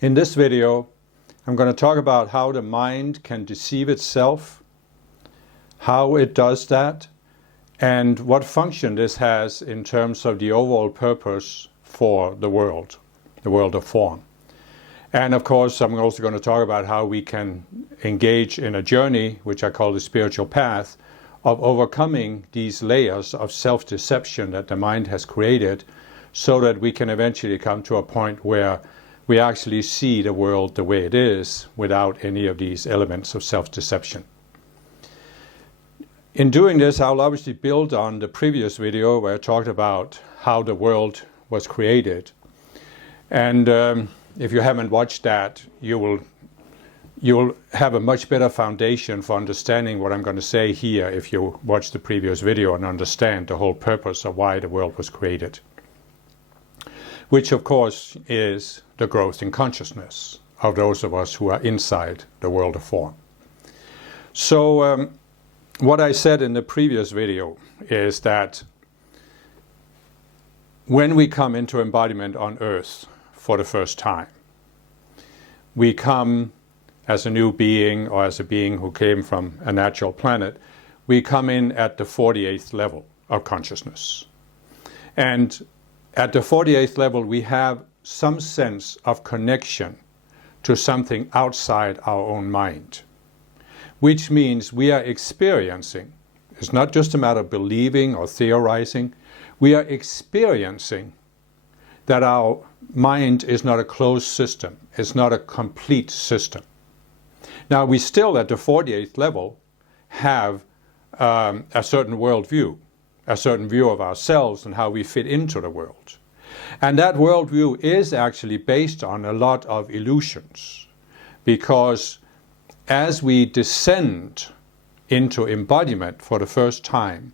In this video, I'm going to talk about how the mind can deceive itself, how it does that, and what function this has in terms of the overall purpose for the world of form. And of course, I'm also going to talk about how we can engage in a journey, which I call the spiritual path, of overcoming these layers of self-deception that the mind has created, so that we can eventually come to a point where we actually see the world the way it is without any of these elements of self-deception. In doing this, I'll obviously build on the previous video where I talked about how the world was created. And if you haven't watched that, you'll have a much better foundation for understanding what I'm going to say here if you watch the previous video and understand the whole purpose of why the world was created. Which of course is the growth in consciousness of those of us who are inside the world of form. So what I said in the previous video is that when we come into embodiment on Earth for the first time, we come as a new being, or as a being who came from a natural planet, we come in at the 48th level of consciousness. And at the 48th level, we have some sense of connection to something outside our own mind, which means we are experiencing, it's not just a matter of believing or theorizing, we are experiencing that our mind is not a closed system, it's not a complete system. Now, we still at the 48th level have a certain worldview, a certain view of ourselves and how we fit into the world. And that worldview is actually based on a lot of illusions, because as we descend into embodiment for the first time,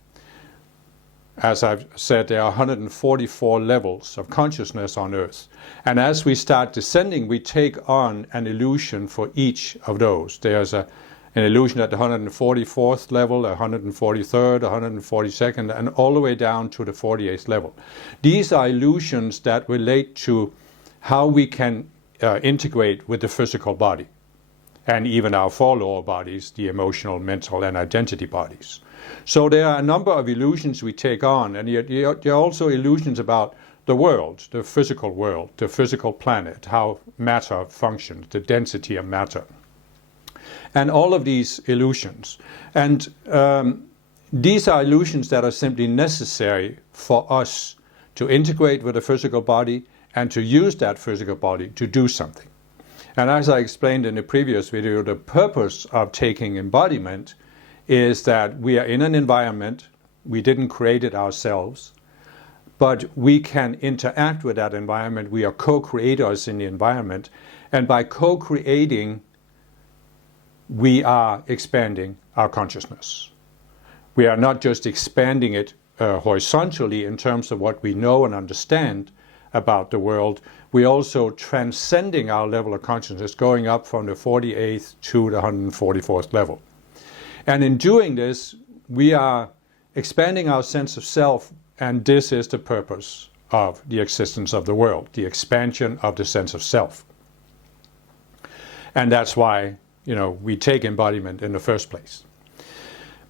as I've said, there are 144 levels of consciousness on Earth. And as we start descending, we take on an illusion for each of those. There's an illusion at the 144th level, 143rd, 142nd, and all the way down to the 48th level. These are illusions that relate to how we can integrate with the physical body, and even our four lower bodies, the emotional, mental, and identity bodies. So there are a number of illusions we take on, and there are also illusions about the world, the physical planet, how matter functions, the density of matter. And all of these illusions. And these are illusions that are simply necessary for us to integrate with the physical body and to use that physical body to do something. And as I explained in the previous video, the purpose of taking embodiment is that we are in an environment, we didn't create it ourselves, but we can interact with that environment. We are co-creators in the environment, and by co-creating, we are expanding our consciousness. We are not just expanding it horizontally in terms of what we know and understand about the world, we are also transcending our level of consciousness, going up from the 48th to the 144th level. And in doing this, we are expanding our sense of self, and this is the purpose of the existence of the world, the expansion of the sense of self. And that's why, we take embodiment in the first place.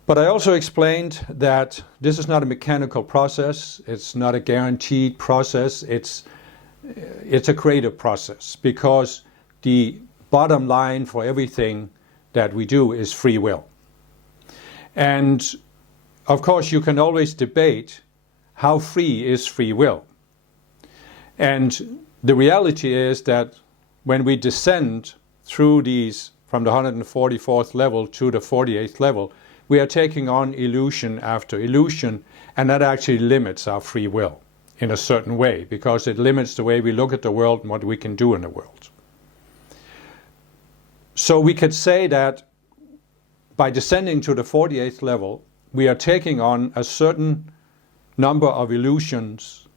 But I also explained that this is not a mechanical process, it's not a guaranteed process, it's a creative process, because the bottom line for everything that we do is free will. And of course, you can always debate how free is free will. And the reality is that when we descend through these, from the 144th level to the 48th level, we are taking on illusion after illusion, and that actually limits our free will in a certain way, because it limits the way we look at the world and what we can do in the world. So we could say that by descending to the 48th level, we are taking on a certain number of illusions,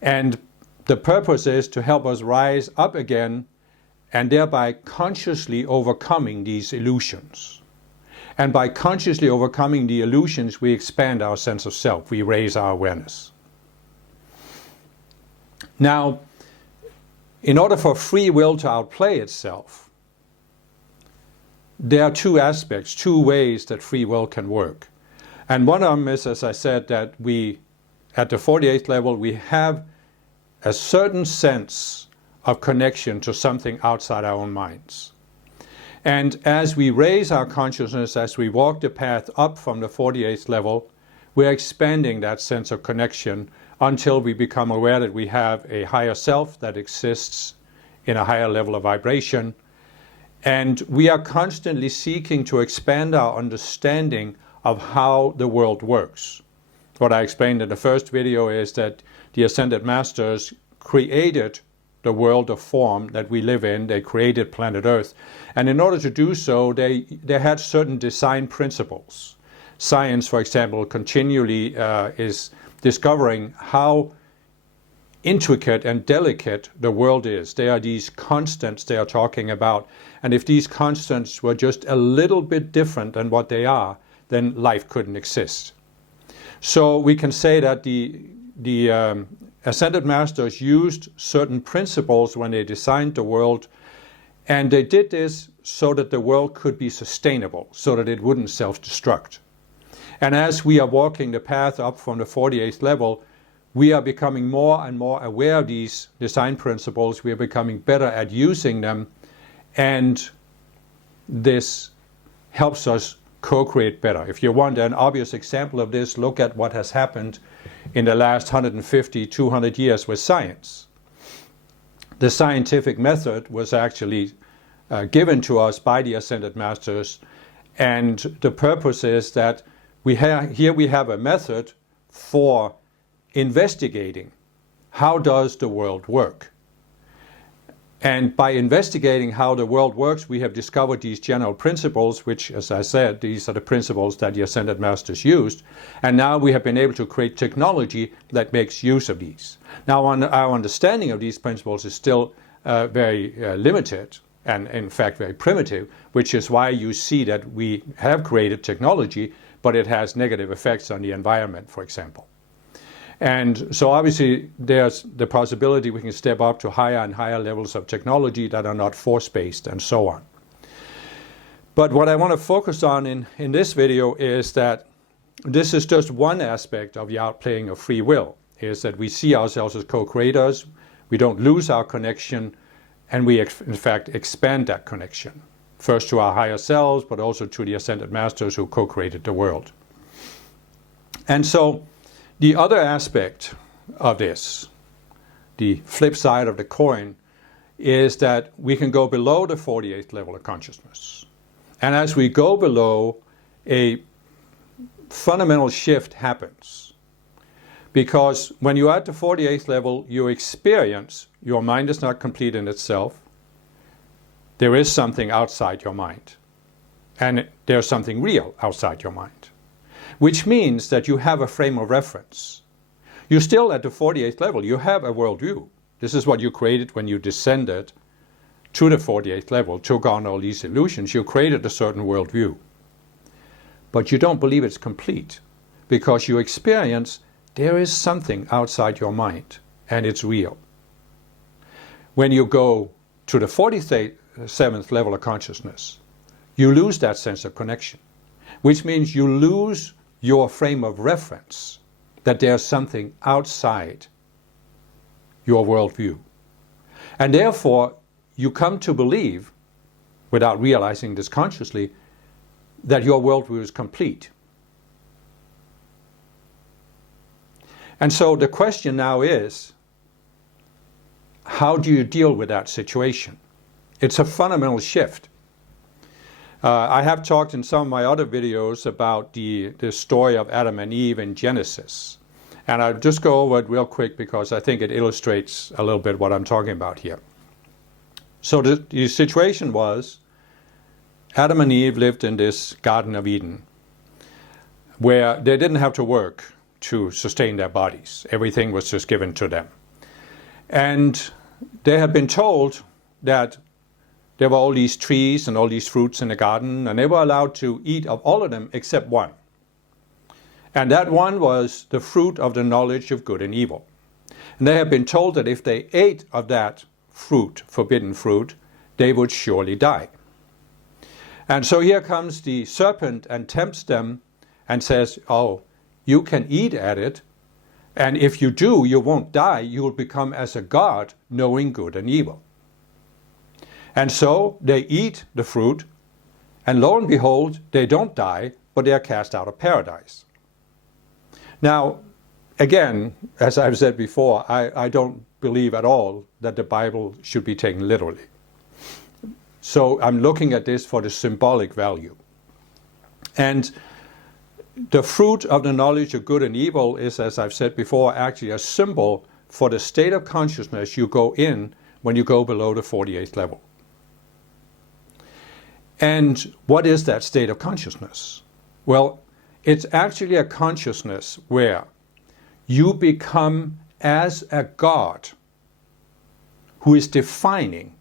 and the purpose is to help us rise up again and thereby consciously overcoming these illusions. And by consciously overcoming the illusions, we expand our sense of self, we raise our awareness. Now, In order for free will to outplay itself, there are two aspects, two ways that free will can work. And one of them is, as I said, that we, at the 48th level, we have a certain sense of connection to something outside our own minds. And as we raise our consciousness, as we walk the path up from the 48th level, we're expanding that sense of connection until we become aware that we have a higher self that exists in a higher level of vibration. And we are constantly seeking to expand our understanding of how the world works. What I explained in the first video is that the Ascended Masters created the world of form that we live in. They created planet Earth. And in order to do so, they had certain design principles. Science, for example, continually is discovering how intricate and delicate the world is. There are these constants they are talking about. And if these constants were just a little bit different than what they are, then life couldn't exist. So we can say that the Ascended Masters used certain principles when they designed the world, and they did this so that the world could be sustainable, so that it wouldn't self-destruct. And as we are walking the path up from the 48th level, we are becoming more and more aware of these design principles. We are becoming better at using them, and this helps us co-create better. If you want an obvious example of this, look at what has happened in the last 150, 200 years with science. The scientific method was actually given to us by the Ascended Masters, and the purpose is that here we have a method for investigating how does the world work. And by investigating how the world works, we have discovered these general principles, which, as I said, these are the principles that the Ascended Masters used. And now we have been able to create technology that makes use of these. Now, our understanding of these principles is still very limited and, in fact, very primitive, which is why you see that we have created technology, but it has negative effects on the environment, for example. And so obviously there's the possibility we can step up to higher and higher levels of technology that are not force-based and so on. But what I want to focus on in this video is that this is just one aspect of the outplaying of free will, is that we see ourselves as co-creators, we don't lose our connection, and we in fact expand that connection, first to our higher selves, but also to the Ascended Masters who co-created the world. And so the other aspect of this, the flip side of the coin, is that we can go below the 48th level of consciousness. And as we go below, a fundamental shift happens. Because when you're at the 48th level, you experience your mind is not complete in itself. There is something outside your mind. And there's something real outside your mind. Which means that you have a frame of reference. You're still at the 48th level. You have a worldview. This is what you created when you descended to the 48th level, took on all these illusions. You created a certain worldview. But you don't believe it's complete, because you experience there is something outside your mind, and it's real. When you go to the 47th level of consciousness, you lose that sense of connection, which means you lose your frame of reference, that there's something outside your worldview. And therefore, you come to believe, without realizing this consciously, that your worldview is complete. And so the question now is, how do you deal with that situation? It's a fundamental shift. I have talked in some of my other videos about the story of Adam and Eve in Genesis. And I'll just go over it real quick because I think it illustrates a little bit what I'm talking about here. So the situation was, Adam and Eve lived in this Garden of Eden where they didn't have to work to sustain their bodies. Everything was just given to them. And they had been told that there were all these trees and all these fruits in the garden, and they were allowed to eat of all of them except one. And that one was the fruit of the knowledge of good and evil. And they had been told that if they ate of that fruit, forbidden fruit, they would surely die. And so here comes the serpent and tempts them and says, oh, you can eat at it, and if you do, you won't die. You will become as a god, knowing good and evil. And so they eat the fruit, and lo and behold, they don't die, but they are cast out of paradise. Now, again, as I've said before, I don't believe at all that the Bible should be taken literally. So I'm looking at this for the symbolic value. And the fruit of the knowledge of good and evil is, as I've said before, actually a symbol for the state of consciousness you go in when you go below the 48th level. And what is that state of consciousness? Well, it's actually a consciousness where you become as a God who is defining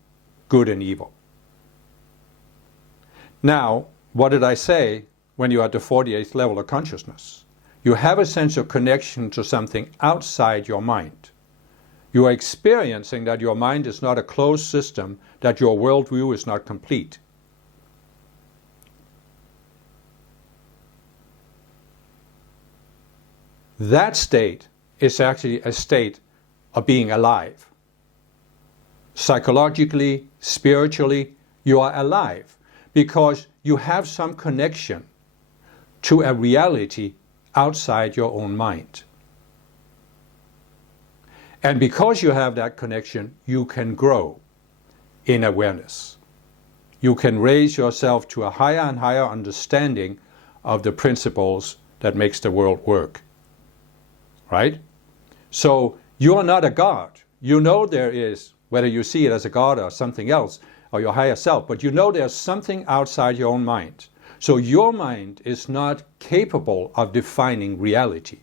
good and evil. Now, what did I say when you're at the 48th level of consciousness? You have a sense of connection to something outside your mind. You are experiencing that your mind is not a closed system, that your worldview is not complete. That state is actually a state of being alive. Psychologically, spiritually, you are alive because you have some connection to a reality outside your own mind. And because you have that connection, you can grow in awareness. You can raise yourself to a higher and higher understanding of the principles that makes the world work. Right? So you are not a God. You know there is, whether you see it as a God or something else, or your higher self, but you know there's something outside your own mind. So your mind is not capable of defining reality.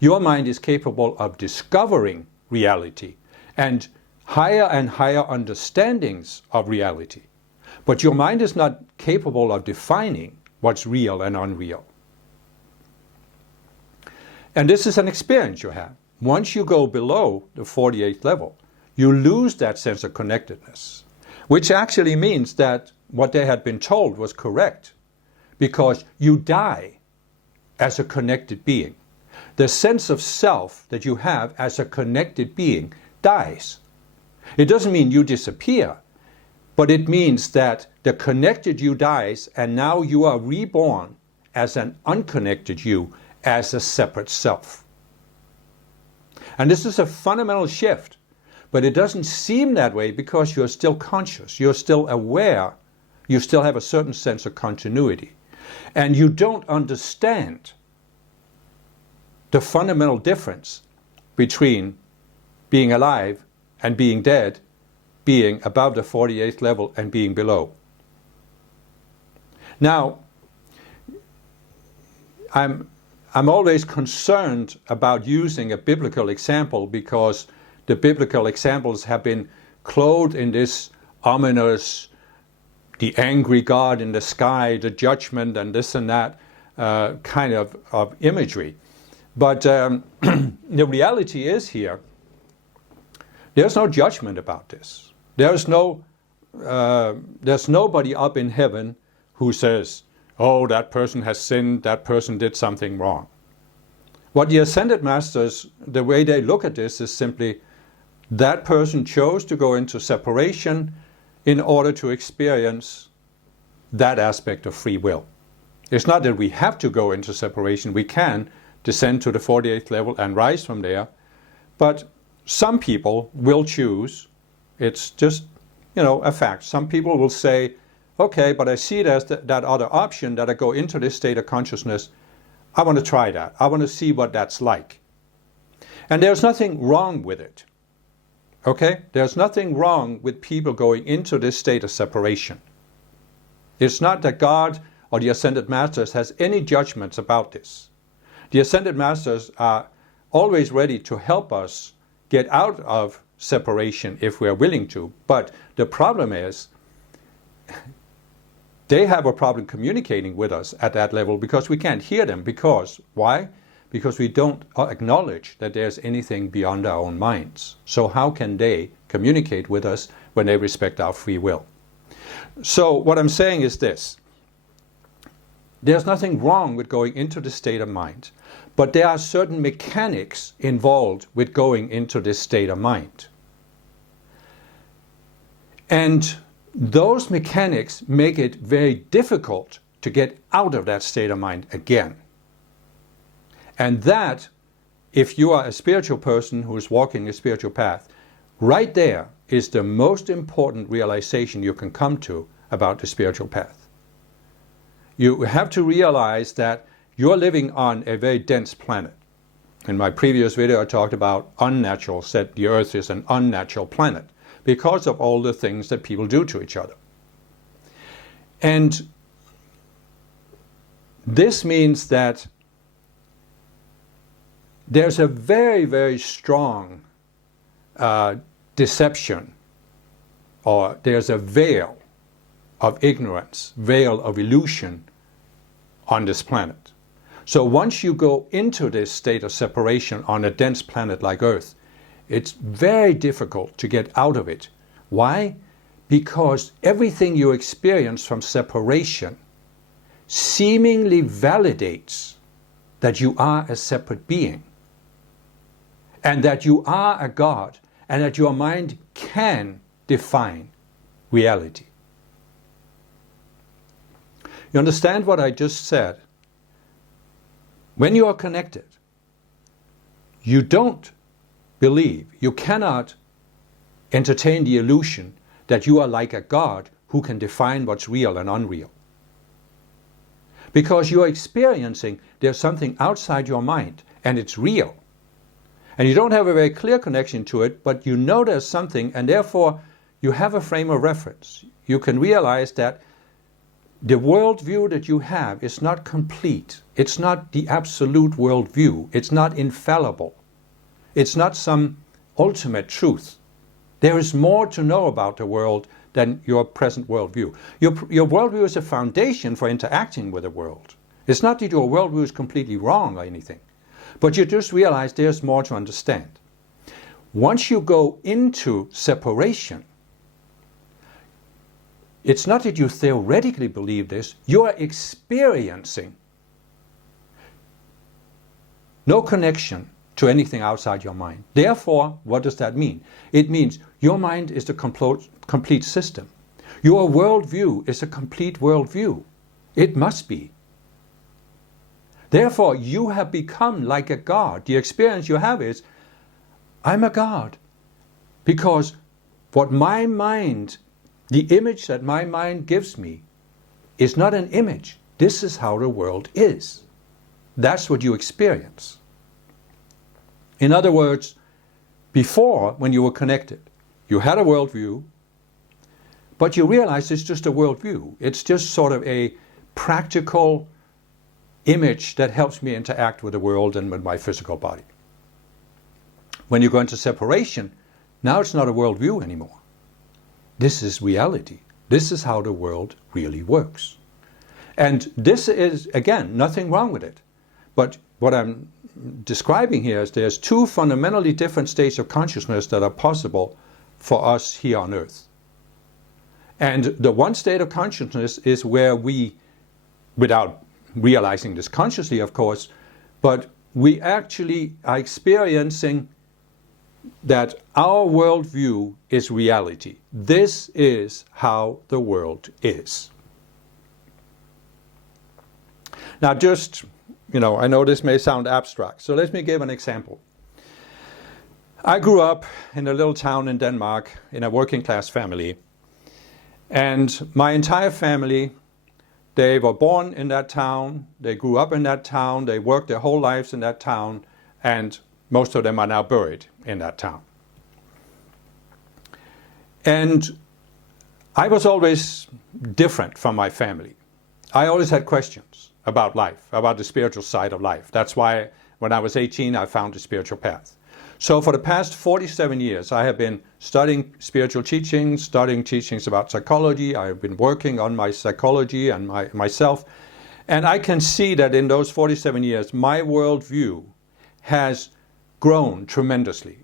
Your mind is capable of discovering reality and higher understandings of reality. But your mind is not capable of defining what's real and unreal. And this is an experience you have. Once you go below the 48th level, you lose that sense of connectedness, which actually means that what they had been told was correct, because you die as a connected being. The sense of self that you have as a connected being dies. It doesn't mean you disappear, but it means that the connected you dies, and now you are reborn as an unconnected you, as a separate self. And this is a fundamental shift, but it doesn't seem that way because you're still conscious, you're still aware, you still have a certain sense of continuity, and you don't understand the fundamental difference between being alive and being dead, being above the 48th level and being below. Now, I'm always concerned about using a biblical example because the biblical examples have been clothed in this ominous, the angry God in the sky, the judgment and this and that kind of imagery. But the reality is here, there's no judgment about this. There's nobody up in heaven who says, oh, that person has sinned, that person did something wrong. What the Ascended Masters, the way they look at this is simply, that person chose to go into separation in order to experience that aspect of free will. It's not that we have to go into separation. We can descend to the 48th level and rise from there. But some people will choose, it's just, a fact. Some people will say, okay, but I see it as that other option, that I go into this state of consciousness. I want to try that. I want to see what that's like. And there's nothing wrong with it. Okay? There's nothing wrong with people going into this state of separation. It's not that God or the Ascended Masters has any judgments about this. The Ascended Masters are always ready to help us get out of separation if we're willing to. But the problem is, they have a problem communicating with us at that level because we can't hear them. Because, why? because we don't acknowledge that there's anything beyond our own minds. So how can they communicate with us when they respect our free will? So what I'm saying is this. There's nothing wrong with going into the state of mind, but there are certain mechanics involved with going into this state of mind. And those mechanics make it very difficult to get out of that state of mind again. And that, if you are a spiritual person who is walking a spiritual path, right there is the most important realization you can come to about the spiritual path. You have to realize that you're living on a very dense planet. In my previous video I talked about unnatural, said the Earth is an unnatural planet because of all the things that people do to each other. And this means that there's a very, very strong deception, or there's a veil of ignorance, veil of illusion on this planet. So once you go into this state of separation on a dense planet like Earth, it's very difficult to get out of it. Why? Because everything you experience from separation seemingly validates that you are a separate being, and that you are a God, and that your mind can define reality. You understand what I just said? When you are connected, you don't believe, you cannot entertain the illusion that you are like a God who can define what's real and unreal. Because you are experiencing there's something outside your mind and it's real. And you don't have a very clear connection to it, but you know there's something, and therefore you have a frame of reference. You can realize that the worldview that you have is not complete. It's not the absolute worldview. It's not infallible. It's not some ultimate truth. There is more to know about the world than your present worldview. Your worldview is a foundation for interacting with the world. It's not that your worldview is completely wrong or anything, but you just realize there's more to understand. Once you go into separation, it's not that you theoretically believe this, you are experiencing no connection to anything outside your mind. Therefore, what does that mean? It means your mind is the complete system. Your worldview is a complete worldview. It must be. Therefore, you have become like a God. The experience you have is, I'm a God. Because what my mind, the image that my mind gives me, is not an image. This is how the world is. That's what you experience. In other words, before, when you were connected, you had a worldview, but you realized it's just a worldview. It's just sort of a practical image that helps me interact with the world and with my physical body. When you go into separation, now it's not a worldview anymore. This is reality. This is how the world really works. And this is, again, nothing wrong with it. But what I'm describing here is there's two fundamentally different states of consciousness that are possible for us here on Earth. And the one state of consciousness is where we, without realizing this consciously, of course, but we actually are experiencing that our worldview is reality. This is how the world is. Now just, I know this may sound abstract, so let me give an example. I grew up in a little town in Denmark in a working class family, and my entire family, they were born in that town, they grew up in that town, they worked their whole lives in that town, and most of them are now buried in that town. And I was always different from my family. I always had questions about life, about the spiritual side of life. That's why when I was 18, I found the spiritual path. So for the past 47 years, I have been studying spiritual teachings, studying teachings about psychology. I have been working on my psychology and myself. And I can see that in those 47 years, my worldview has grown tremendously.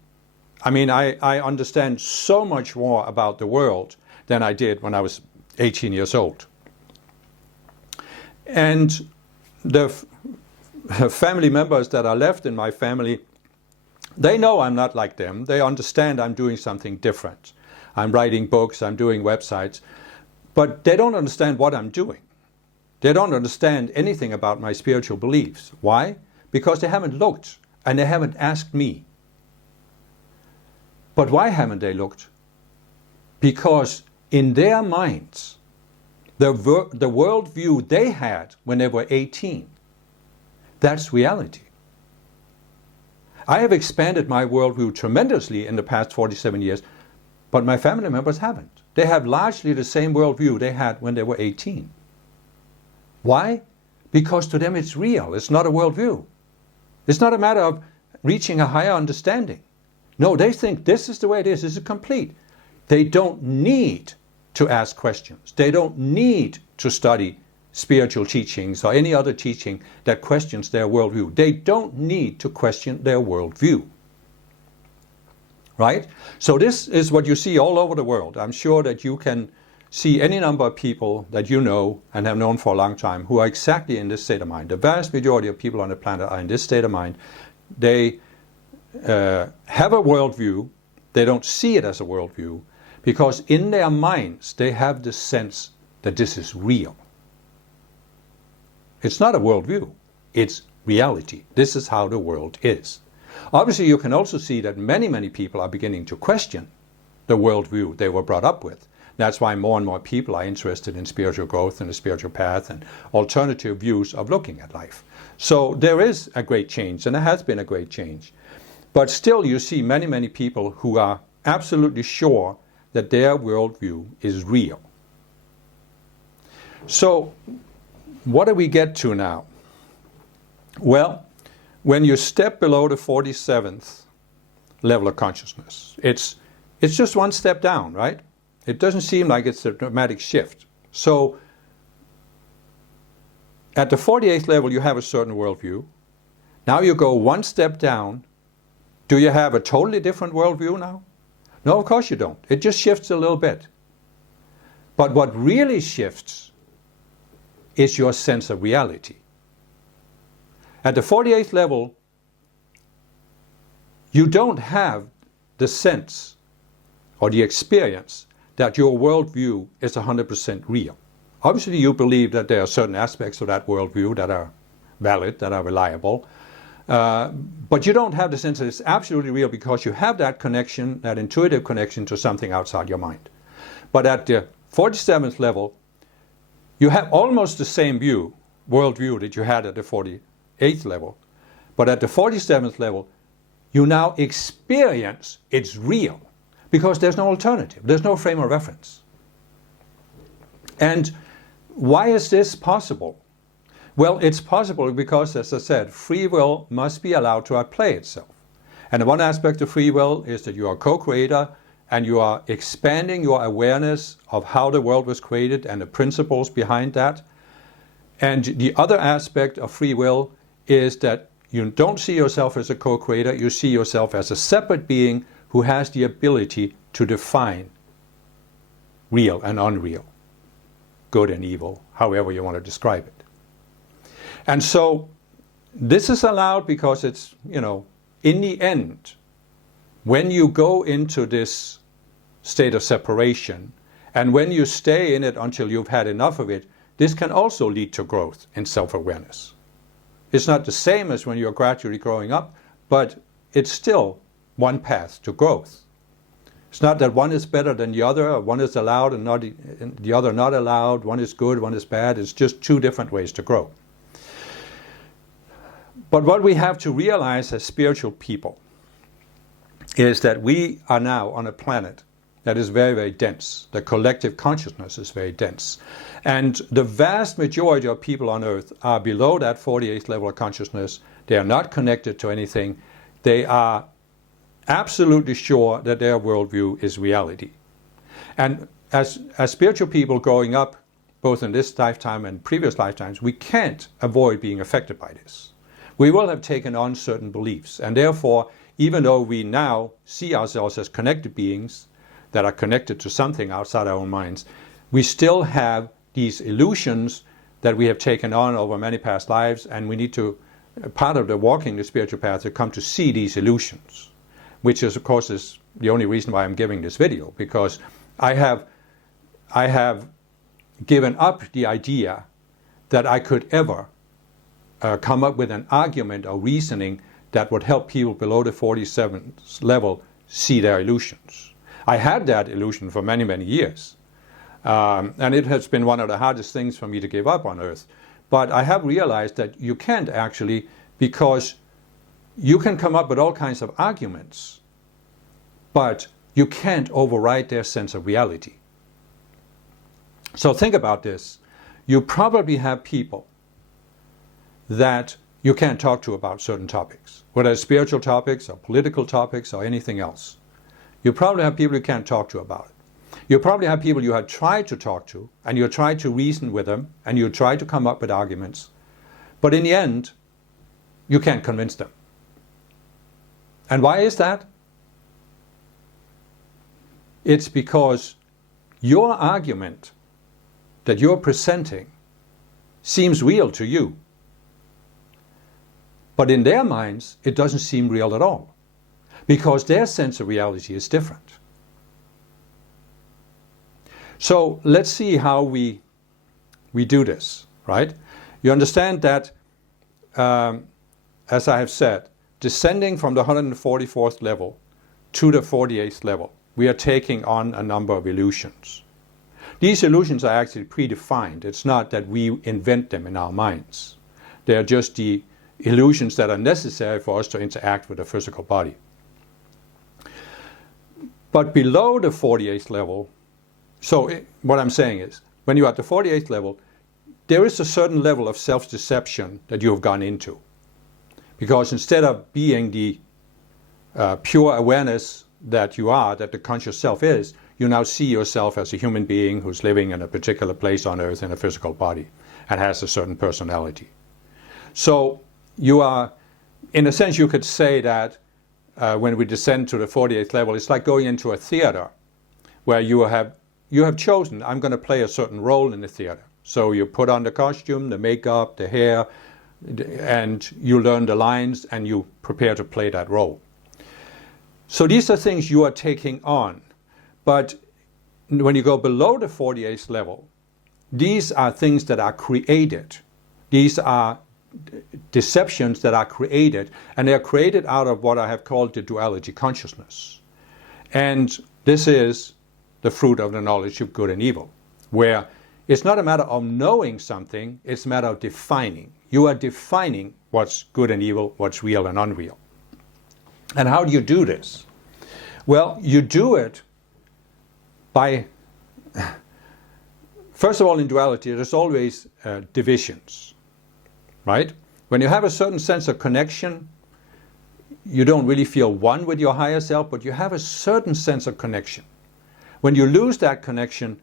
I mean, I understand so much more about the world than I did when I was 18 years old. And the family members that are left in my family, they know I'm not like them. They understand I'm doing something different. I'm writing books, I'm doing websites, but they don't understand what I'm doing. They don't understand anything about my spiritual beliefs. Why? Because they haven't looked and they haven't asked me. But why haven't they looked? Because in their minds, the worldview they had when they were 18, that's reality. I have expanded my worldview tremendously in the past 47 years, but my family members haven't. They have largely the same worldview they had when they were 18. Why? Because to them it's real. It's not a worldview. It's not a matter of reaching a higher understanding. No, they think this is the way it is. This is complete. They don't need to ask questions. They don't need to study spiritual teachings or any other teaching that questions their worldview. They don't need to question their worldview. Right? So this is what you see all over the world. I'm sure that you can see any number of people that you know and have known for a long time who are exactly in this state of mind. The vast majority of people on the planet are in this state of mind. They have a worldview. They don't see it as a worldview because in their minds they have the sense that this is real. It's not a worldview. It's reality. This is how the world is. Obviously, you can also see that many, many people are beginning to question the worldview they were brought up with. That's why more and more people are interested in spiritual growth and the spiritual path and alternative views of looking at life. So there is a great change, and there has been a great change. But still you see many, many people who are absolutely sure that their worldview is real. So what do we get to now? Well, when you step below the 47th level of consciousness, it's just one step down, right? It doesn't seem like it's a dramatic shift. So at the 48th level, you have a certain worldview. Now you go one step down. Do you have a totally different worldview now? No, of course you don't. It just shifts a little bit. But what really shifts is your sense of reality. At the 48th level, you don't have the sense or the experience that your worldview is 100% real. Obviously, you believe that there are certain aspects of that worldview that are valid, that are reliable, but you don't have the sense that it's absolutely real because you have that connection, that intuitive connection to something outside your mind. But at the 47th level, you have almost the same worldview that you had at the 48th level. But at the 47th level, you now experience it's real because there's no alternative. There's no frame of reference. And why is this possible? Well, it's possible because, as I said, free will must be allowed to outplay itself. And one aspect of free will is that you are a co-creator and you are expanding your awareness of how the world was created and the principles behind that. And the other aspect of free will is that you don't see yourself as a co-creator, you see yourself as a separate being who has the ability to define real and unreal, good and evil, however you want to describe it. And so this is allowed because it's, in the end, when you go into this state of separation and when you stay in it until you've had enough of it, this can also lead to growth in self-awareness. It's not the same as when you're gradually growing up, but it's still one path to growth. It's not that one is better than the other, or one is allowed and the other not allowed, one is good, one is bad. It's just two different ways to grow. But what we have to realize as spiritual people is that we are now on a planet that is very, very dense. The collective consciousness is very dense. And the vast majority of people on Earth are below that 48th level of consciousness. They are not connected to anything. They are absolutely sure that their worldview is reality. And as spiritual people growing up both in this lifetime and previous lifetimes, we can't avoid being affected by this. We will have taken on certain beliefs, and therefore, even though we now see ourselves as connected beings that are connected to something outside our own minds, we still have these illusions that we have taken on over many past lives, and we need to, part of the walking the spiritual path, to come to see these illusions, which is, of course, is the only reason why I'm giving this video, because I have given up the idea that I could ever come up with an argument or reasoning that would help people below the 47th level see their illusions. I had that illusion for many, many years. And it has been one of the hardest things for me to give up on Earth. But I have realized that you can't actually, because you can come up with all kinds of arguments, but you can't override their sense of reality. So think about this. You probably have people that you can't talk to about certain topics, whether it's spiritual topics or political topics or anything else. You probably have people you can't talk to about it. You probably have people you have tried to talk to, and you tried to reason with them, and you tried to come up with arguments, but in the end, you can't convince them. And why is that? It's because your argument that you're presenting seems real to you. But in their minds, it doesn't seem real at all, because their sense of reality is different. So let's see how we do this, right? You understand that, as I have said, descending from the 144th level to the 48th level, we are taking on a number of illusions. These illusions are actually predefined. It's not that we invent them in our minds. They are just the illusions that are necessary for us to interact with the physical body. But below the 48th level, what I'm saying is, when you're at the 48th level, there is a certain level of self-deception that you have gone into. Because instead of being the pure awareness that you are, that the conscious self is, you now see yourself as a human being who's living in a particular place on Earth in a physical body and has a certain personality. So you are, in a sense, you could say that when we descend to the 48th level, it's like going into a theater where you have chosen, I'm going to play a certain role in the theater. So you put on the costume, the makeup, the hair, and you learn the lines and you prepare to play that role. So these are things you are taking on. But when you go below the 48th level, these are things that are created. These are deceptions that are created, and they are created out of what I have called the duality consciousness. And this is the fruit of the knowledge of good and evil, where it's not a matter of knowing something, it's a matter of defining. You are defining what's good and evil, what's real and unreal. And how do you do this? Well, you do it by, first of all, in duality, there's always divisions, right? When you have a certain sense of connection, you don't really feel one with your higher self, but you have a certain sense of connection. When you lose that connection,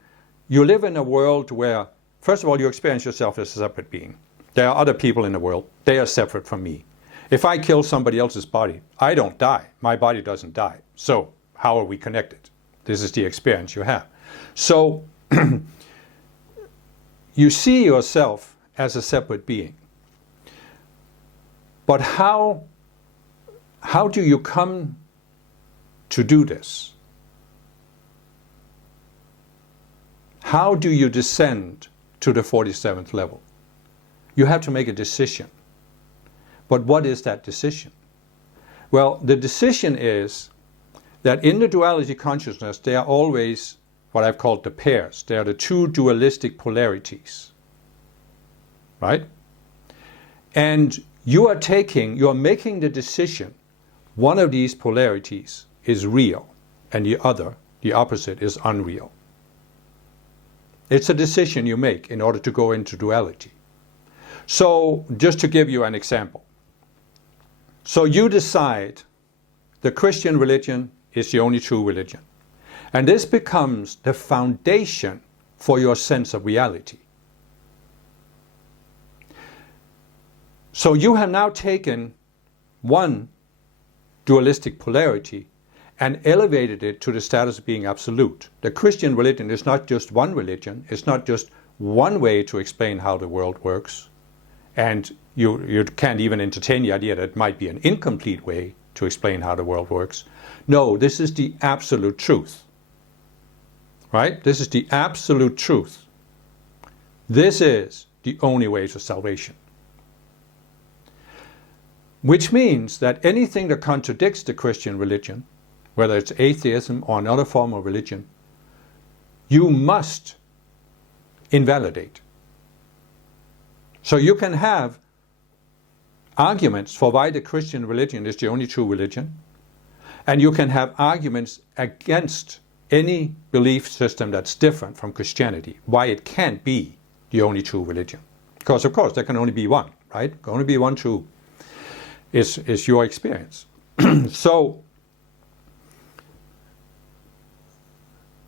you live in a world where, first of all, you experience yourself as a separate being. There are other people in the world. They are separate from me. If I kill somebody else's body, I don't die. My body doesn't die. So how are we connected? This is the experience you have. So you see yourself as a separate being. But how do you come to do this? How do you descend to the 47th level? You have to make a decision. But what is that decision? Well, the decision is that in the duality consciousness, there are always what I've called the pairs. They are the two dualistic polarities, right? And you are making the decision, one of these polarities is real, and the other, the opposite, is unreal. It's a decision you make in order to go into duality. So, just to give you an example. So you decide the Christian religion is the only true religion. And this becomes the foundation for your sense of reality. So you have now taken one dualistic polarity and elevated it to the status of being absolute. The Christian religion is not just one religion, it's not just one way to explain how the world works, and you can't even entertain the idea that it might be an incomplete way to explain how the world works. No, this is the absolute truth. Right? This is the absolute truth. This is the only way to salvation. Which means that anything that contradicts the Christian religion, whether it's atheism or another form of religion, you must invalidate. So you can have arguments for why the Christian religion is the only true religion, and you can have arguments against any belief system that's different from Christianity, why it can't be the only true religion. Because of course there can only be one, right? There can only be one true. Is your experience. So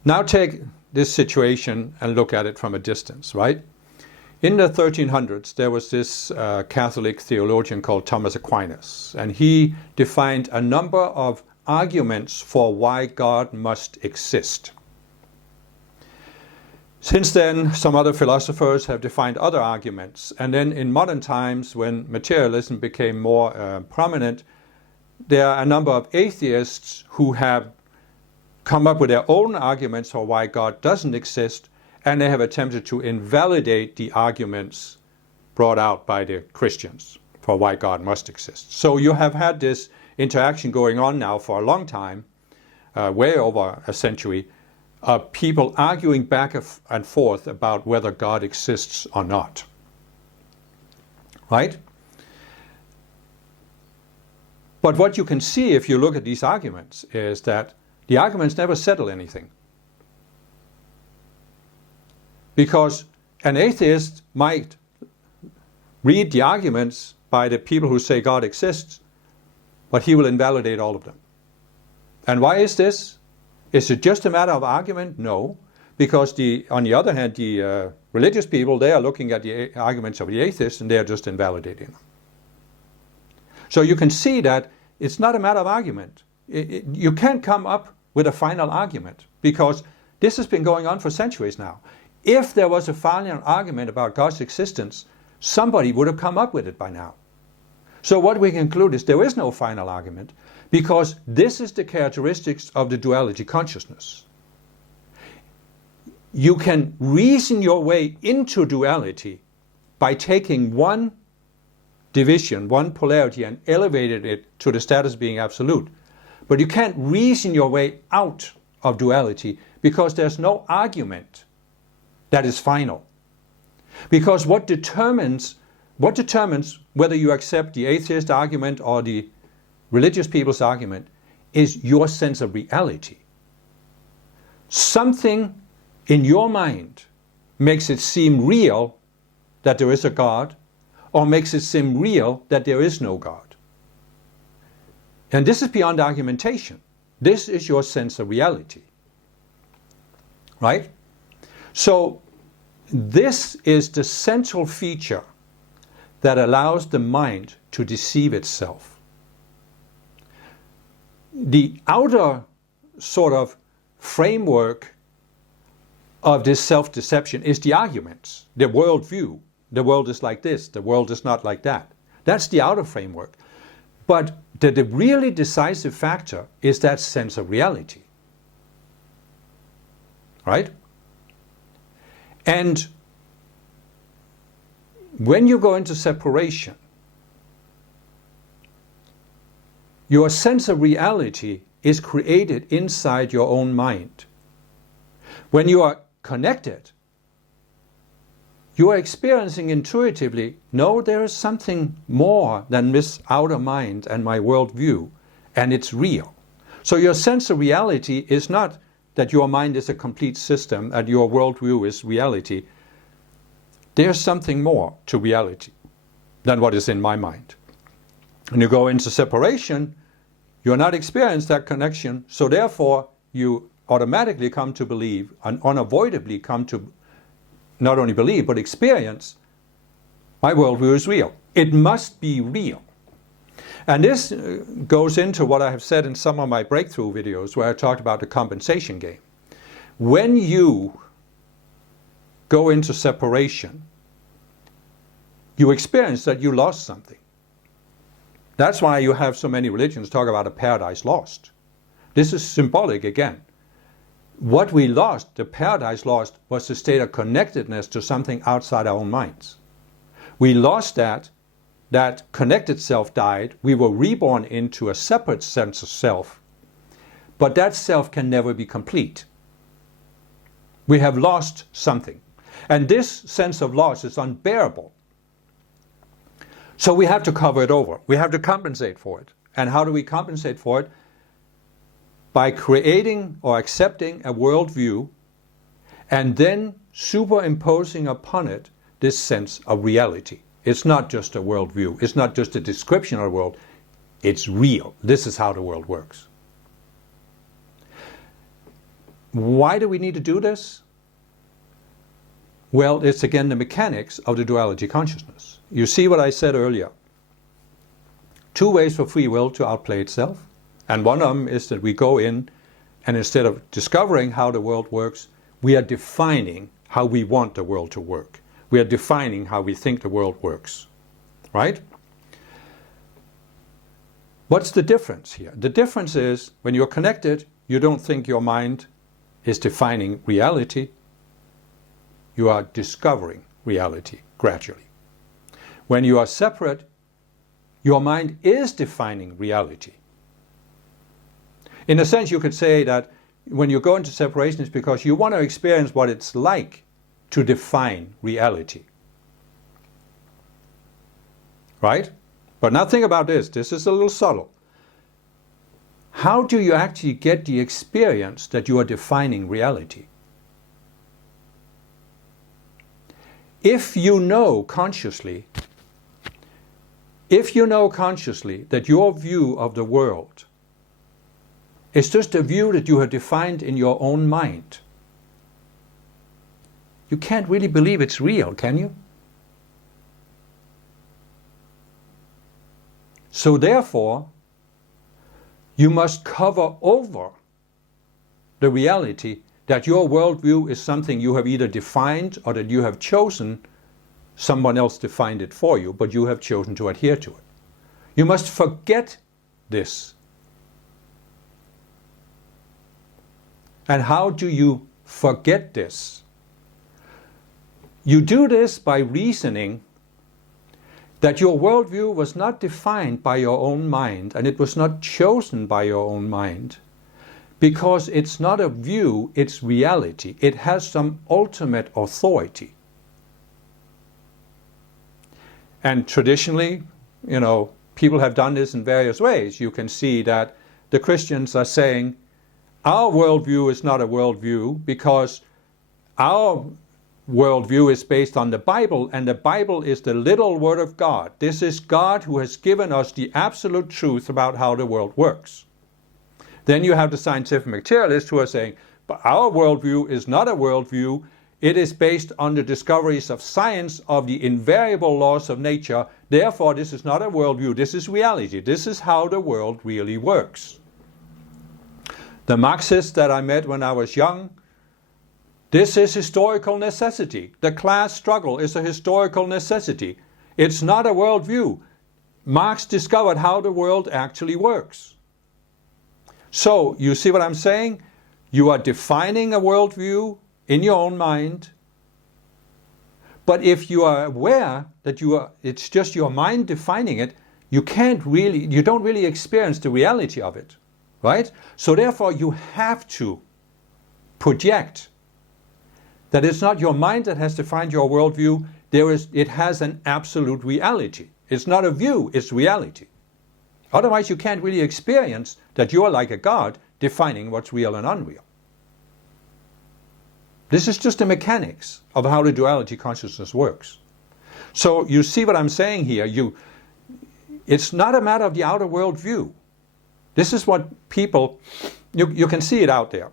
now take this situation and look at it from a distance, right? In the 1300s, there was this Catholic theologian called Thomas Aquinas, and he defined a number of arguments for why God must exist. Since then, some other philosophers have defined other arguments, and then in modern times, when materialism became more prominent, there are a number of atheists who have come up with their own arguments for why God doesn't exist, and they have attempted to invalidate the arguments brought out by the Christians for why God must exist. So you have had this interaction going on now for a long time, way over a century, of people arguing back and forth about whether God exists or not. Right? But what you can see if you look at these arguments is that the arguments never settle anything. Because an atheist might read the arguments by the people who say God exists, but he will invalidate all of them. And why is this? Is it just a matter of argument? No. Because on the other hand, the religious people, they are looking at the arguments of the atheists and they are just invalidating them. So you can see that it's not a matter of argument. You can't come up with a final argument because this has been going on for centuries now. If there was a final argument about God's existence, somebody would have come up with it by now. So what we conclude is there is no final argument because this is the characteristics of the duality consciousness. You can reason your way into duality by taking one division, one polarity, and elevating it to the status of being absolute. But you can't reason your way out of duality because there's no argument that is final. Because what determines whether you accept the atheist argument or the religious people's argument is your sense of reality. Something in your mind makes it seem real that there is a God, or makes it seem real that there is no God. And this is beyond argumentation. This is your sense of reality. Right? So this is the central feature that allows the mind to deceive itself. The outer sort of framework of this self-deception is the arguments, the worldview. The world is like this, the world is not like that. That's the outer framework. But the really decisive factor is that sense of reality. Right? And when you go into separation, your sense of reality is created inside your own mind. When you are connected, you are experiencing intuitively, no, there is something more than this outer mind and my worldview, and it's real. So your sense of reality is not that your mind is a complete system and your worldview is reality. There's something more to reality than what is in my mind. When you go into separation, you're not experiencing that connection, so therefore you automatically come to believe and unavoidably come to not only believe but experience my worldview is real. It must be real. And this goes into what I have said in some of my breakthrough videos where I talked about the compensation game. When you go into separation, you experience that you lost something. That's why you have so many religions talk about a paradise lost. This is symbolic again. What we lost, the paradise lost, was the state of connectedness to something outside our own minds. We lost that connected self died, we were reborn into a separate sense of self, but that self can never be complete. We have lost something. And this sense of loss is unbearable. So we have to cover it over. We have to compensate for it. And how do we compensate for it? By creating or accepting a worldview and then superimposing upon it this sense of reality. It's not just a worldview. It's not just a description of the world. It's real. This is how the world works. Why do we need to do this? Well, it's again the mechanics of the duality consciousness. You see what I said earlier. Two ways for free will to outplay itself. And one of them is that we go in and instead of discovering how the world works, we are defining how we want the world to work. We are defining how we think the world works. Right? What's the difference here? The difference is when you're connected, you don't think your mind is defining reality. You are discovering reality gradually. When you are separate, your mind is defining reality. In a sense, you could say that when you go into separation, it's because you want to experience what it's like to define reality. Right? But now think about this. This is a little subtle. How do you actually get the experience that you are defining reality? If you know consciously that your view of the world is just a view that you have defined in your own mind, you can't really believe it's real, can you? So therefore, you must cover over the reality that your worldview is something you have either defined or that you have chosen. Someone else defined it for you, but you have chosen to adhere to it. You must forget this. And how do you forget this? You do this by reasoning that your worldview was not defined by your own mind and it was not chosen by your own mind, because it's not a view, it's reality. It has some ultimate authority. And traditionally, people have done this in various ways. You can see that the Christians are saying, our worldview is not a worldview because our worldview is based on the Bible, and the Bible is the little word of God. This is God who has given us the absolute truth about how the world works. Then you have the scientific materialists who are saying, but our worldview is not a worldview. It is based on the discoveries of science of the invariable laws of nature. Therefore, this is not a worldview. This is reality. This is how the world really works. The Marxists that I met when I was young, this is historical necessity. The class struggle is a historical necessity. It's not a worldview. Marx discovered how the world actually works. So, you see what I'm saying? You are defining a worldview in your own mind. But if you are aware that it's just your mind defining it, you don't really experience the reality of it. Right? So therefore you have to project that it's not your mind that has defined your worldview. It has an absolute reality. It's not a view, it's reality. Otherwise you can't really experience that you're like a God defining what's real and unreal. This is just the mechanics of how the duality consciousness works. So you see what I'm saying here. It's not a matter of the outer world view. This is what people, you can see it out there.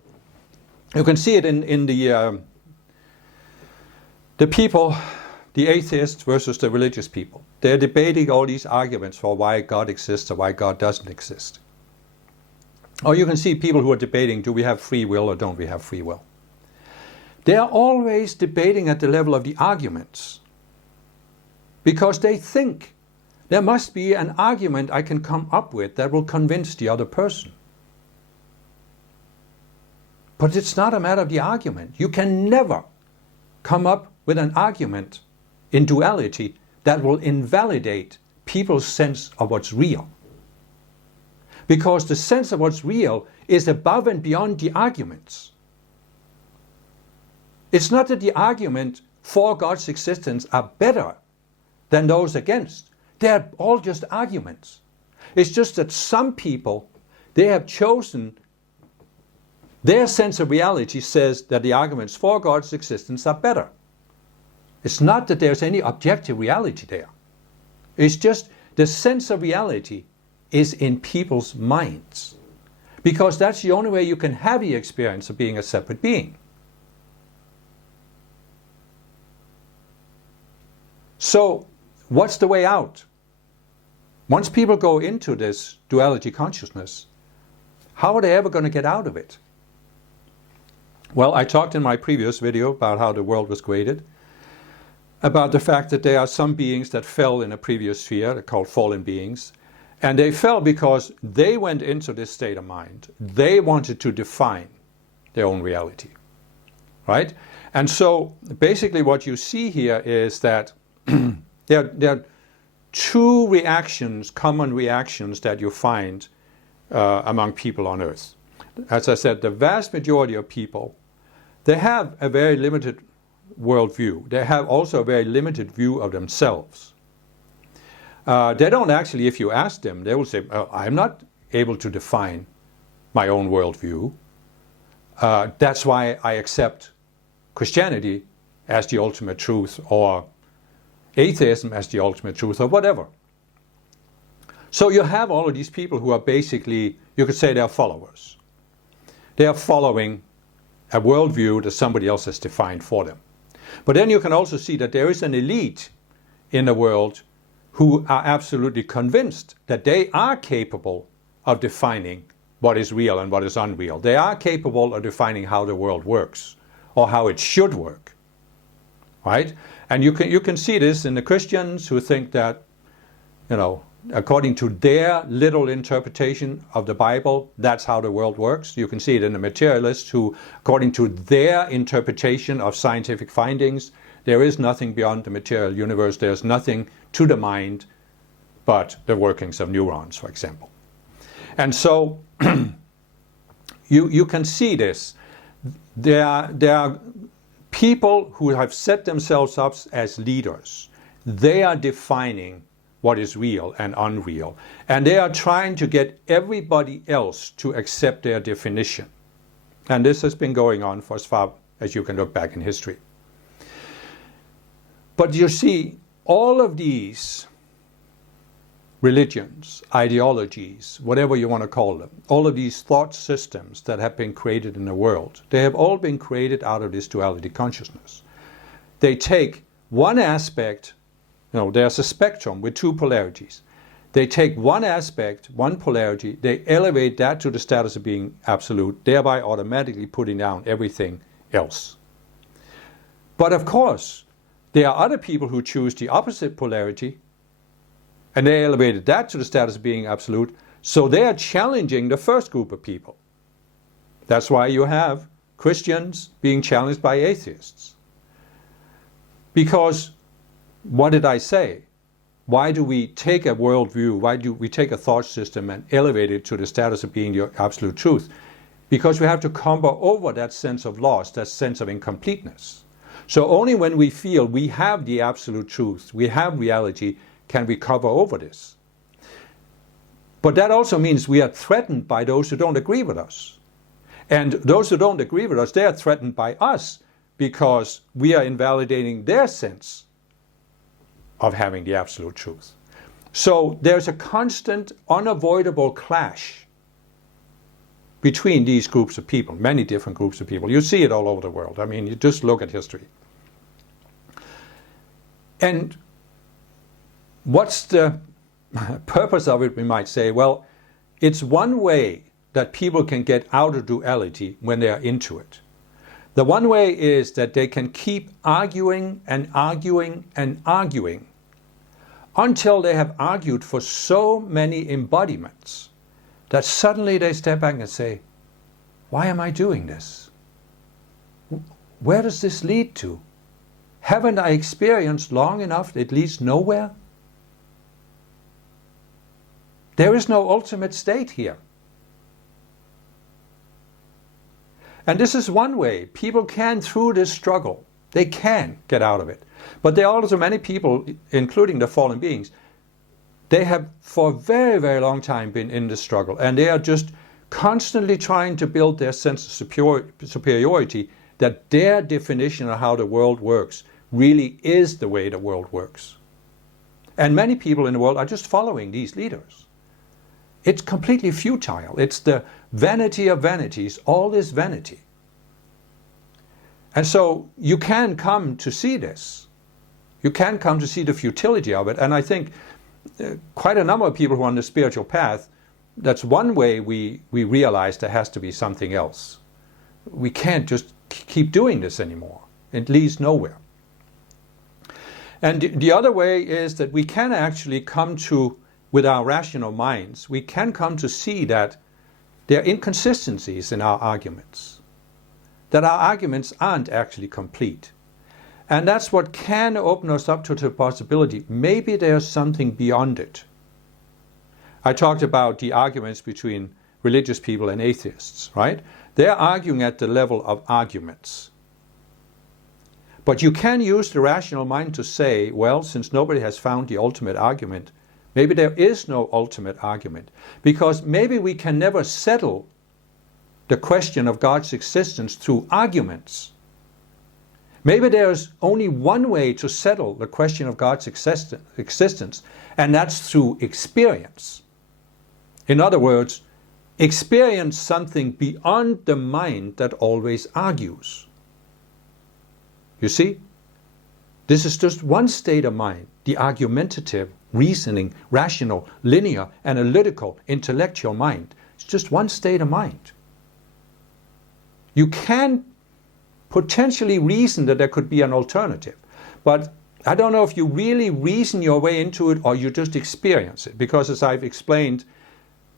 You can see it in the people the atheists versus the religious people. They're debating all these arguments for why God exists or why God doesn't exist. Or you can see people who are debating, do we have free will or don't we have free will? They are always debating at the level of the arguments, because they think there must be an argument I can come up with that will convince the other person. But it's not a matter of the argument. You can never come up with an argument in duality that will invalidate people's sense of what's real. Because the sense of what's real is above and beyond the arguments. It's not that the argument for God's existence are better than those against. They're all just arguments. It's just that some people, they have chosen, their sense of reality says that the arguments for God's existence are better. It's not that there's any objective reality there. It's just the sense of reality is in people's minds. Because that's the only way you can have the experience of being a separate being. So, what's the way out? Once people go into this duality consciousness, how are they ever going to get out of it? Well, I talked in my previous video about how the world was created, about the fact that there are some beings that fell in a previous sphere, they're called fallen beings, and they fell because they went into this state of mind. They wanted to define their own reality, right? And so basically what you see here is that there are two reactions, common reactions that you find among people on Earth. As I said, the vast majority of people, they have a very limited worldview. They have also a very limited view of themselves. They don't actually, if you ask them, they will say, oh, I'm not able to define my own worldview. That's why I accept Christianity as the ultimate truth, or atheism as the ultimate truth, or whatever. So you have all of these people who are basically, you could say, they are followers. They are following a worldview that somebody else has defined for them. But then you can also see that there is an elite in the world who are absolutely convinced that they are capable of defining what is real and what is unreal. They are capable of defining how the world works, or how it should work, right? And you can see this in the Christians who think that, according to their little interpretation of the Bible, that's how the world works. You can see it in the materialists who, according to their interpretation of scientific findings, there is nothing beyond the material universe. There's nothing to the mind but the workings of neurons, for example. And so you can see this. There are people who have set themselves up as leaders. They are defining what is real and unreal. And they are trying to get everybody else to accept their definition. And this has been going on for as far as you can look back in history. But you see, all of these religions, ideologies, whatever you want to call them, all of these thought systems that have been created in the world, they have all been created out of this duality consciousness. They take one aspect, there's a spectrum with two polarities. They take one aspect, one polarity, they elevate that to the status of being absolute, thereby automatically putting down everything else. But of course, there are other people who choose the opposite polarity, and they elevated that to the status of being absolute, so they are challenging the first group of people. That's why you have Christians being challenged by atheists. Because, what did I say? Why do we take a worldview, why do we take a thought system and elevate it to the status of being the absolute truth? Because we have to comber over that sense of loss, that sense of incompleteness. So only when we feel we have the absolute truth, we have reality, can we cover over this. But that also means we are threatened by those who don't agree with us. And those who don't agree with us, they are threatened by us because we are invalidating their sense of having the absolute truth. So there's a constant, unavoidable clash between these groups of people, many different groups of people. You see it all over the world. I mean, you just look at history. And what's the purpose of it, we might say? Well, it's one way that people can get out of duality when they are into it. The one way is that they can keep arguing and arguing and arguing until they have argued for so many embodiments that suddenly they step back and say, why am I doing this? Where does this lead to? Haven't I experienced long enough that it leads nowhere? There is no ultimate state here. And this is one way people can, through this struggle, they can get out of it. But there are also many people, including the fallen beings, they have for a very, very long time been in this struggle, and they are just constantly trying to build their sense of superiority, that their definition of how the world works really is the way the world works. And many people in the world are just following these leaders. It's completely futile. It's the vanity of vanities, all this vanity. And so you can come to see this. You can come to see the futility of it. And I think quite a number of people who are on the spiritual path, that's one way we realize there has to be something else. We can't just keep doing this anymore. It leads nowhere. And the other way is that we can actually come to, with our rational minds, we can come to see that there are inconsistencies in our arguments, that our arguments aren't actually complete. And that's what can open us up to the possibility, maybe there's something beyond it. I talked about the arguments between religious people and atheists, right? They're arguing at the level of arguments. But you can use the rational mind to say, well, since nobody has found the ultimate argument, maybe there is no ultimate argument, because maybe we can never settle the question of God's existence through arguments. Maybe there's only one way to settle the question of God's existence, and that's through experience. In other words, experience something beyond the mind that always argues. You see? This is just one state of mind, the argumentative, reasoning, rational, linear, analytical, intellectual mind. It's just one state of mind. You can potentially reason that there could be an alternative, but I don't know if you really reason your way into it or you just experience it, because as I've explained,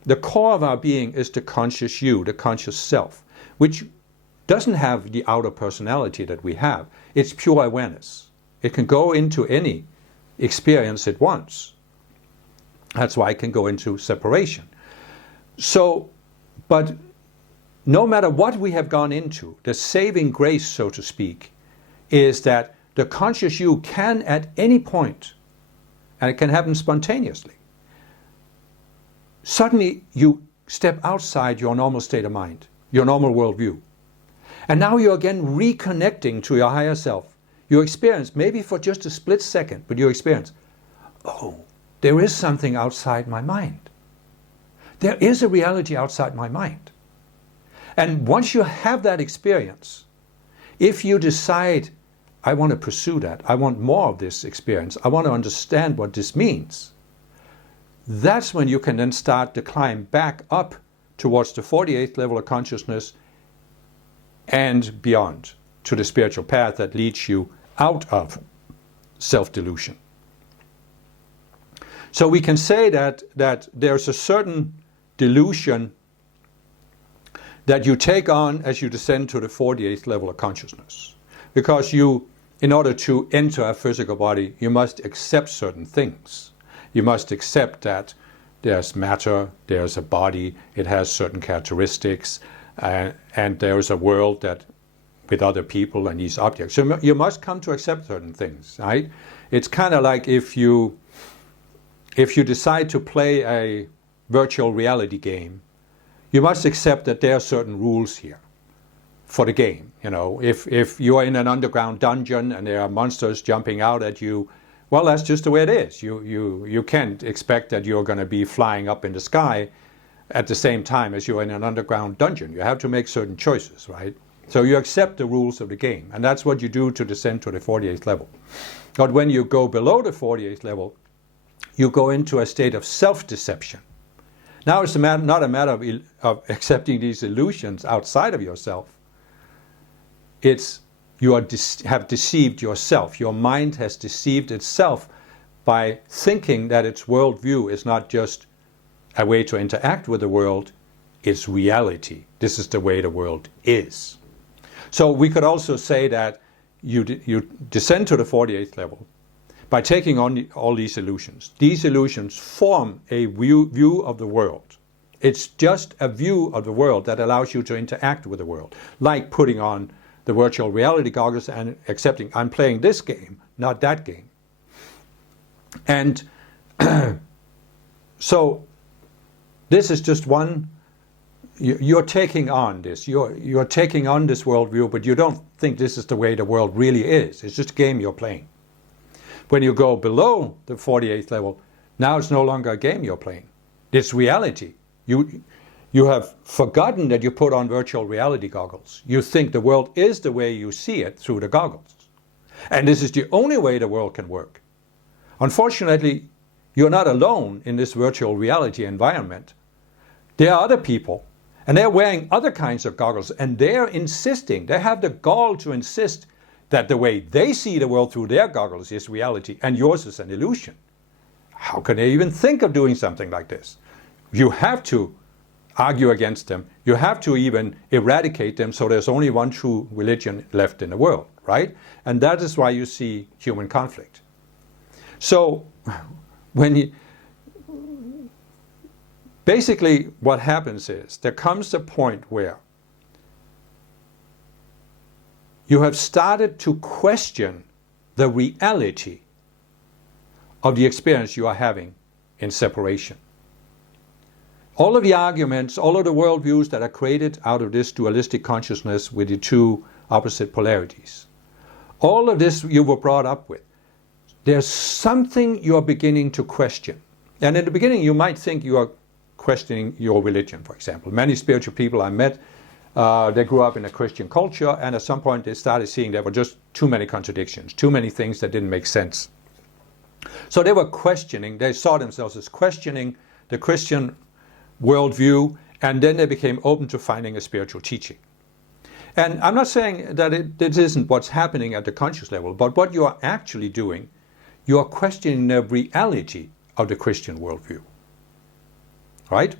the core of our being is the conscious you, the conscious self, which doesn't have the outer personality that we have. It's pure awareness. It can go into any experience it wants. That's why it can go into separation. So, but no matter what we have gone into, the saving grace, so to speak, is that the conscious you can at any point, and it can happen spontaneously, suddenly you step outside your normal state of mind, your normal worldview. And now you're again reconnecting to your higher self. You experience, maybe for just a split second, but you experience, oh, there is something outside my mind. There is a reality outside my mind. And once you have that experience, if you decide, I want to pursue that, I want more of this experience, I want to understand what this means, that's when you can then start to climb back up towards the 48th level of consciousness and beyond, to the spiritual path that leads you out of self-delusion. So we can say that there's a certain delusion that you take on as you descend to the 48th level of consciousness. Because you, in order to enter a physical body, you must accept certain things. You must accept that there's matter, there's a body, it has certain characteristics, and there's a world that with other people and these objects. So you must come to accept certain things, right? It's kind of like if you decide to play a virtual reality game, you must accept that there are certain rules here for the game. You know, if you are in an underground dungeon and there are monsters jumping out at you, well, that's just the way it is. You can't expect that you're going to be flying up in the sky at the same time as you're in an underground dungeon. You have to make certain choices, right? So you accept the rules of the game, and that's what you do to descend to the 48th level. But when you go below the 48th level, you go into a state of self-deception. Now it's not a matter of accepting these illusions outside of yourself. It's you have deceived yourself. Your mind has deceived itself by thinking that its worldview is not just a way to interact with the world, it's reality. This is the way the world is. So we could also say that you descend to the 48th level by taking on all these illusions. These illusions form a view of the world. It's just a view of the world that allows you to interact with the world, like putting on the virtual reality goggles and accepting, I'm playing this game, not that game. And so this is just one, you're taking on this, you're taking on this worldview, but you don't think this is the way the world really is. It's just a game you're playing. When you go below the 48th level, now it's no longer a game you're playing. It's reality. You have forgotten that you put on virtual reality goggles. You think the world is the way you see it through the goggles. And this is the only way the world can work. Unfortunately, you're not alone in this virtual reality environment. There are other people, and they're wearing other kinds of goggles, and they're insisting, they have the gall to insist that the way they see the world through their goggles is reality, and yours is an illusion. How can they even think of doing something like this? You have to argue against them. You have to even eradicate them so there's only one true religion left in the world, right? And that is why you see human conflict. So basically what happens is there comes a point where you have started to question the reality of the experience you are having in separation. All of the arguments, all of the worldviews that are created out of this dualistic consciousness with the two opposite polarities, all of this you were brought up with. There's something you're beginning to question. And in the beginning you might think you are questioning your religion, for example. Many spiritual people I met, they grew up in a Christian culture, and at some point they started seeing there were just too many contradictions, too many things that didn't make sense. So they were questioning, they saw themselves as questioning the Christian worldview, and then they became open to finding a spiritual teaching. And I'm not saying that this isn't what's happening at the conscious level, but what you are actually doing, you are questioning the reality of the Christian worldview. Right?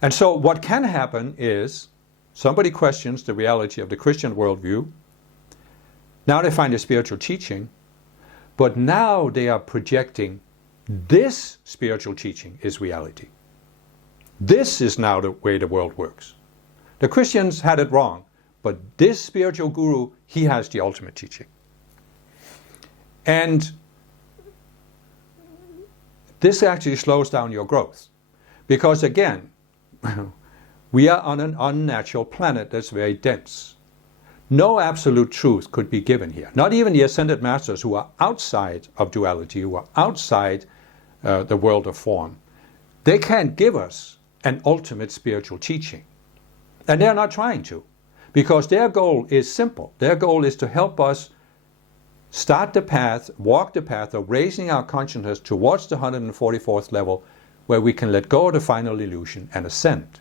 And so what can happen is somebody questions the reality of the Christian worldview. Now they find a spiritual teaching, but now they are projecting this spiritual teaching is reality. This is now the way the world works. The Christians had it wrong, but this spiritual guru, he has the ultimate teaching. And this actually slows down your growth. Because again, we are on an unnatural planet that's very dense. No absolute truth could be given here. Not even the ascended masters who are outside of duality, who are outside the world of form. They can't give us an ultimate spiritual teaching. And they're not trying to. Because their goal is simple. Their goal is to help us start the path, walk the path of raising our consciousness towards the 144th level, where we can let go of the final illusion and ascend.